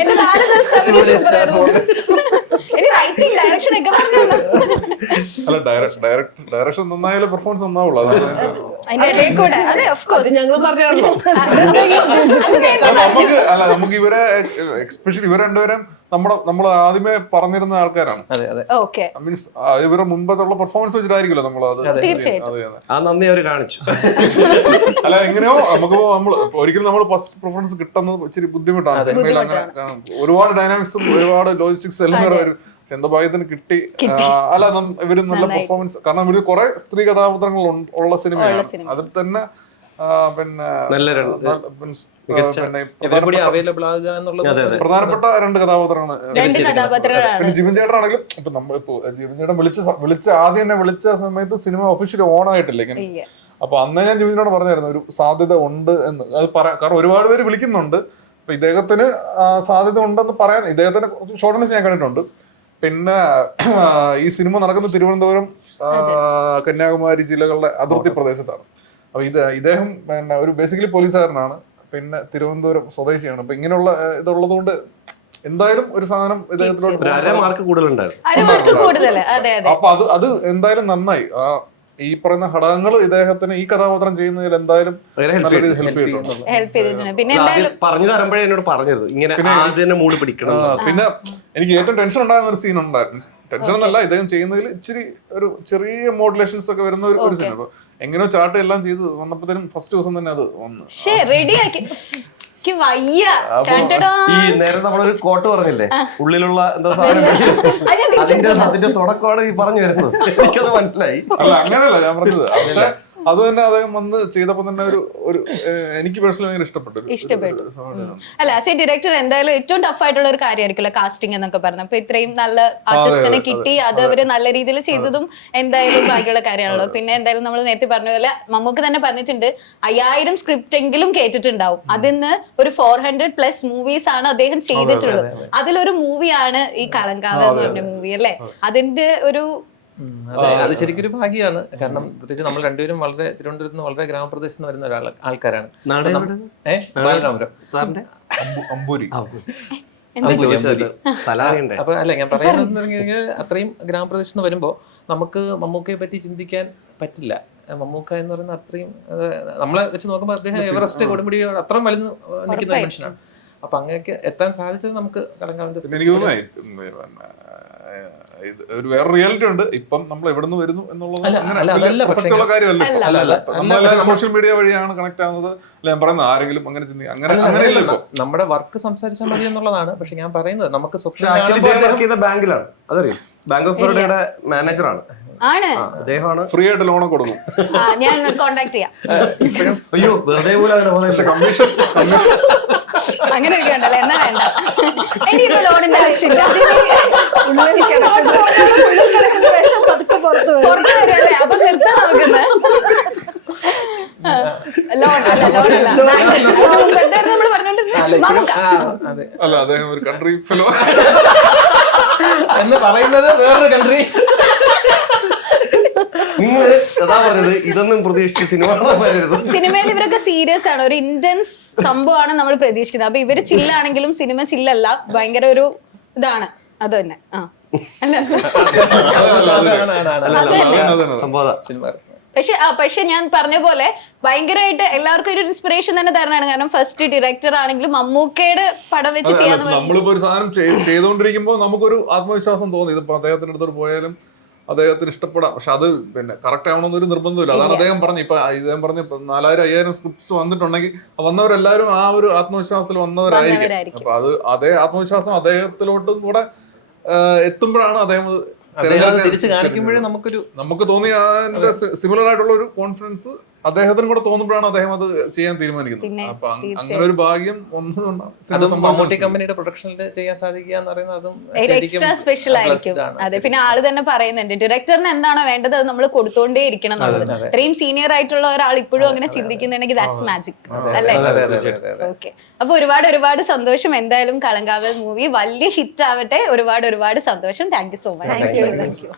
എന്റെ 4 ദിവസം എന്റെ റൈറ്റിംഗ് ഡയറക്ഷൻ ഒക്കെ പറഞ്ഞു. അല്ല, ഡയറക്ഷൻ നന്നായാലും പെർഫോമൻസ് നന്നാവുള്ളൂ. അതിന്റെ ഇടയിൽ കൂടെ അതെ ഓഫ് കോഴ്സ് ഞങ്ങൾ പറഞ്ഞാണല്ലോ. നമുക്ക് ഇവരെ എക്സ്പെഷ്യലി ഇവർ രണ്ടുപേരും നമ്മൾ ആദ്യമേ പറഞ്ഞിരുന്ന ആൾക്കാരാണ്. ഓക്കെ മീൻസ് ഇവരുടെ മുമ്പത്തുള്ള പെർഫോമൻസ് വെച്ചിട്ടായിരിക്കുമല്ലോ നമ്മളത്. ആ നന്ദി അവർ കാണിച്ചു. അല്ല, എങ്ങനെയോ നമ്മൾ ഒരിക്കലും നമ്മൾ ഫസ്റ്റ് പ്രിഫറൻസ് കിട്ടുന്നത് ഇച്ചിരി ബുദ്ധിമുട്ടാണ് സിനിമയിൽ. അങ്ങനെ ഒരുപാട് ഡൈനാമിക്സും ഒരുപാട് ലോജിസ്റ്റിക്സ് എല്ലാം വരും. എന്തോ ഭാഗ്യത്തിന് കിട്ടി. അല്ല, ഇവര് നല്ല പെർഫോമൻസ്, കാരണം ഇവര് കുറെ സ്ത്രീ കഥാപാത്രങ്ങൾ ഉള്ള സിനിമയാണ്. അതിൽ തന്നെ പിന്നെ പ്രധാനപ്പെട്ട 2 കഥാപാത്രങ്ങളാണ്. പിന്നെ ജിബിൻ ചേട്ടനാണെങ്കിലും ഇപ്പൊ നമ്മളിപ്പോ ജിബിൻ ചേട്ടൻ ആദ്യം തന്നെ വിളിച്ച സമയത്ത് സിനിമ ഒഫീഷ്യലി ഓൺ ആയിട്ടില്ല ഇങ്ങനെ. അപ്പൊ അന്നേ ഞാൻ ജിബിനോട് പറഞ്ഞായിരുന്നു ഒരു സാധ്യത ഉണ്ട് എന്ന്. അത് കാരണം ഒരുപാട് പേര് വിളിക്കുന്നുണ്ട്. അപ്പൊ ഇദ്ദേഹത്തിന് സാധ്യത ഉണ്ടെന്ന് പറയാൻ ഇദ്ദേഹത്തിന് ഷോർട്ട് ലിസ്റ്റ് ഞാൻ കണ്ടിട്ടുണ്ട്. പിന്നെ ഈ സിനിമ നടക്കുന്ന തിരുവനന്തപുരം, കന്യാകുമാരി ജില്ലകളുടെ അതിർത്തി പ്രദേശത്താണ്. അപ്പൊ ഇദ്ദേഹം പിന്നെ ഒരു ബേസിക്കലി പോലീസുകാരനാണ്, പിന്നെ തിരുവനന്തപുരം സ്വദേശിയാണ്. അപ്പൊ ഇങ്ങനെയുള്ള ഇതുള്ളത് കൊണ്ട് എന്തായാലും ഒരു സാധനം ഇദ്ദേഹത്തിലോട്ട് കൂടുതൽ. അപ്പൊ അത് എന്തായാലും നന്നായി. ഈ പറയുന്ന ഘടകങ്ങൾ ഇദ്ദേഹത്തിന് ഈ കഥാപാത്രം ചെയ്യുന്നതിൽ എന്തായാലും നല്ല രീതിയിൽ ഹെൽപ്പ് ചെയ്തിട്ടുണ്ട്. പറഞ്ഞു തരുമ്പോഴേ എന്നോട് പറഞ്ഞത് ഇങ്ങനെ മൂഡ് പിടിക്കണം. പിന്നെ എനിക്ക് ഏറ്റവും ടെൻഷൻ ഉണ്ടാകുന്ന ഒരു സീൻ ഉണ്ടായിരുന്നു. ടെൻഷൻ എന്നല്ല, ഇദ്ദേഹം ചെയ്യുന്നതിൽ ഇച്ചിരി ഒരു ചെറിയ മോഡുലേഷൻസ് ഒക്കെ വരുന്ന ഒരു സീൻ. അപ്പൊ എങ്ങനെയോ ചാട്ട് എല്ലാം ചെയ്ത് വന്നപ്പോഴത്തേനും ഫസ്റ്റ് ദിവസം തന്നെ അത് വന്നു. ഈ നേരം നമ്മളൊരു കോട്ട് പറഞ്ഞില്ലേ, ഉള്ളിലുള്ള എന്താ സാധനം, അതിന്റെ തുടക്കമാണ് ഈ പറഞ്ഞു വരുന്നത്. എനിക്കത് മനസ്സിലായി. അല്ല, അങ്ങനെയല്ല ഞാൻ പറഞ്ഞത്. പക്ഷെ അത് തന്നെ അദ്ദേഹം വന്ന് ചെയ്തപ്പോ തന്നെ ഒരു എനിക്ക് പേഴ്സണലി ഇഷ്ടപ്പെട്ടു. അല്ല, ആസ് എ ഡയറക്ടർ എന്തായാലും ഏറ്റവും ടഫ് ആയിട്ടുള്ള ഒരു കാര്യമായിരിക്കുമല്ലോ കാസ്റ്റിംഗ് എന്നൊക്കെ പറഞ്ഞ. അപ്പൊ ഇത്രയും നല്ല ആർട്ടിസ്റ്റിനെ കിട്ടി, അത് അവര് നല്ല രീതിയിൽ ചെയ്തതും എന്തായാലും ബാക്കിയുള്ള കാര്യമാണല്ലോ. പിന്നെ എന്തായാലും നമ്മൾ നേരത്തെ പറഞ്ഞ പോലെ മമ്മൂക്ക് തന്നെ പറഞ്ഞിട്ടുണ്ട് 5000 സ്ക്രിപ്റ്റ് എങ്കിലും കേട്ടിട്ടുണ്ടാവും. അതിന്ന് ഒരു 400+ മൂവീസ് ആണ് അദ്ദേഹം ചെയ്തിട്ടുള്ളത്. അതിലൊരു മൂവിയാണ് ഈ കളങ്കാവ് എന്ന് പറഞ്ഞ മൂവി അല്ലേ. അതിന്റെ ഒരു അത് ശരിക്കും ഒരു ഭാഗ്യമാണ്. കാരണം പ്രത്യേകിച്ച് നമ്മൾ രണ്ടുപേരും വളരെ തിരുവനന്തപുരത്ത് നിന്ന് വളരെ ഗ്രാമപ്രദേശത്ത് നിന്ന് വരുന്ന ആൾക്കാരാണ്. ബാലരാമപുരം അപ്പൊ അല്ല, ഞാൻ പറയുന്നത് അത്രയും ഗ്രാമപ്രദേശത്ത് നിന്ന് വരുമ്പോ നമുക്ക് മമ്മൂക്കയെ പറ്റി ചിന്തിക്കാൻ പറ്റില്ല. മമ്മൂക്ക എന്ന് പറയുന്ന അത്രയും നമ്മളെ വെച്ച് നോക്കുമ്പോൾ അദ്ദേഹം എവറസ്റ്റ് കൊടുമുടി അത്രയും വലിയ നിൽക്കുന്ന ഒരു മനുഷ്യനാണ്. അപ്പൊ അങ്ങനെയൊക്കെ എത്താൻ സാധിച്ചത് നമുക്ക് കളങ്കാവിന്റെ എനിക്ക് ഒരു വേറെ റിയാലിറ്റി ഉണ്ട്. ഇപ്പം നമ്മൾ എവിടെ നിന്ന് വരുന്നു എന്നുള്ളത് കാര്യമല്ല. സോഷ്യൽ മീഡിയ വഴിയാണ് കണക്ട് ആവുന്നത്. അല്ല, ഞാൻ പറയുന്നത് ആരെങ്കിലും അങ്ങനെ ചിന്തിക്കുക അങ്ങനെയല്ല. നമ്മുടെ വർക്ക് സംസാരിച്ചാൽ മതി എന്നുള്ളതാണ്. പക്ഷെ ഞാൻ പറയുന്നത് നമുക്ക് ബാങ്കിലാണ്, അതറിയോ, ബാങ്ക് ഓഫ് ബറോഡയുടെ മാനേജറാണ്. അദ്ദേഹമാണ് ഫ്രീ ആയിട്ട് ലോൺ കൊടുക്കും. ഞാൻ കോണ്ടാക്ട് ചെയ്യാം. അയ്യോ, വെറുതെ പോലും കമ്മീഷൻ അങ്ങനെ ഇരിക്കണ്ടല്ലോ. എന്നാ വേണ്ട, എനിക്കിപ്പോ ലോണിന്റെ ആവശ്യമില്ല. പുറത്തു വരല്ലേ, അപ്പൊ നിർത്താൻ നോക്കുന്നത്. ലോൺ അല്ല, എന്തായിരുന്നു നമ്മൾ പറഞ്ഞോണ്ടിരുന്നത്? അല്ല, അദ്ദേഹം ഒരു കൺട്രി ഫെലോ എന്ന് പറയുന്നത് വേറൊരു കൺട്രി. നിങ്ങൾ അതാ പറഞ്ഞത്, ഇതൊന്നും പ്രതീക്ഷിച്ച് സിനിമയിൽ ഇവരൊക്കെ സീരിയസ് ആണ്, ഒരു ഇന്റൻസ് സംഭവമാണ് നമ്മൾ പ്രതീക്ഷിക്കുന്നത്. അപ്പൊ ഇവര് ചില്ലാണെങ്കിലും സിനിമ ചില്ലല്ല, ഭയങ്കര ഒരു ഇതാണ്. അത് തന്നെ പക്ഷെ ഞാൻ പറഞ്ഞ പോലെ ഭയങ്കരമായിട്ട് എല്ലാവർക്കും ഒരു ഇൻസ്പിറേഷൻ തന്നെ തരണമാണ്. കാരണം ഫസ്റ്റ് ഡയറക്ടർ ആണെങ്കിലും മമ്മൂക്കയുടെ പടം വെച്ച് ചെയ്യാന്ന് പറയുന്നത് നമ്മളിപ്പോ ഒരു സാധനം ചെയ്തുകൊണ്ടിരിക്കുമ്പോൾ നമുക്കൊരു ആത്മവിശ്വാസം തോന്നി. ഇതിപ്പോ അദ്ദേഹത്തിന്റെ അടുത്തോട്ട് പോയാലും അദ്ദേഹത്തിന് ഇഷ്ടപ്പെടാം. പക്ഷെ അത് പിന്നെ കറക്റ്റ് ആവണമെന്നൊരു നിർബന്ധമില്ല. അതാണ് അദ്ദേഹം പറഞ്ഞു. ഇപ്പൊ ഇദ്ദേഹം പറഞ്ഞ 4000-5000 സ്ക്രിപ്റ്റ്സ് വന്നിട്ടുണ്ടെങ്കിൽ വന്നവരെല്ലാവരും ആ ഒരു ആത്മവിശ്വാസത്തിൽ വന്നവരായിരിക്കും. അപ്പൊ അതേ ആത്മവിശ്വാസം അദ്ദേഹത്തിലോട്ടും കൂടെ എത്തുമ്പോഴാണ് അദ്ദേഹം തിരിച്ചു കാണിക്കുമ്പോഴേ നമുക്ക് തോന്നിയ അതിന്റെ സിമിലർ ആയിട്ടുള്ള ഒരു കോൺഫിഡൻസ് അദ്ദേഹത്തിനും കൂടെ തോന്നുമ്പോഴാണ് അദ്ദേഹം അത് ചെയ്യാൻ തീരുമാനിക്കുന്നത്. അപ്പൊ അങ്ങനെ ഒരു ഭാഗ്യം മമ്മൂട്ടി കമ്പനിയുടെ പ്രൊഡക്ഷനിൽ ചെയ്യാൻ സാധിക്കുക എന്ന് പറയുന്നത് അതും എക്സ്ട്രാ സ്പെഷ്യൽ ആയിരിക്കും. അതെ, പിന്നെ ആള് തന്നെ പറയുന്നുണ്ട് ഡയറക്ടറിന് എന്താണോ വേണ്ടത് അത് നമ്മൾ കൊടുത്തോണ്ടേ ഇരിക്കണം എന്നുള്ളത്. ഇത്രയും സീനിയർ ആയിട്ടുള്ള ഒരാൾ ഇപ്പോഴും അങ്ങനെ ചിന്തിക്കുന്നുണ്ടെങ്കിൽ ദാറ്റ്സ് മാജിക് അല്ലേ? ഓക്കെ, അപ്പൊ ഒരുപാട് സന്തോഷം. എന്തായാലും കളങ്കാവൽ മൂവി വലിയ ഹിറ്റ് ആവട്ടെ. ഒരുപാട് സന്തോഷം. Thank you so much.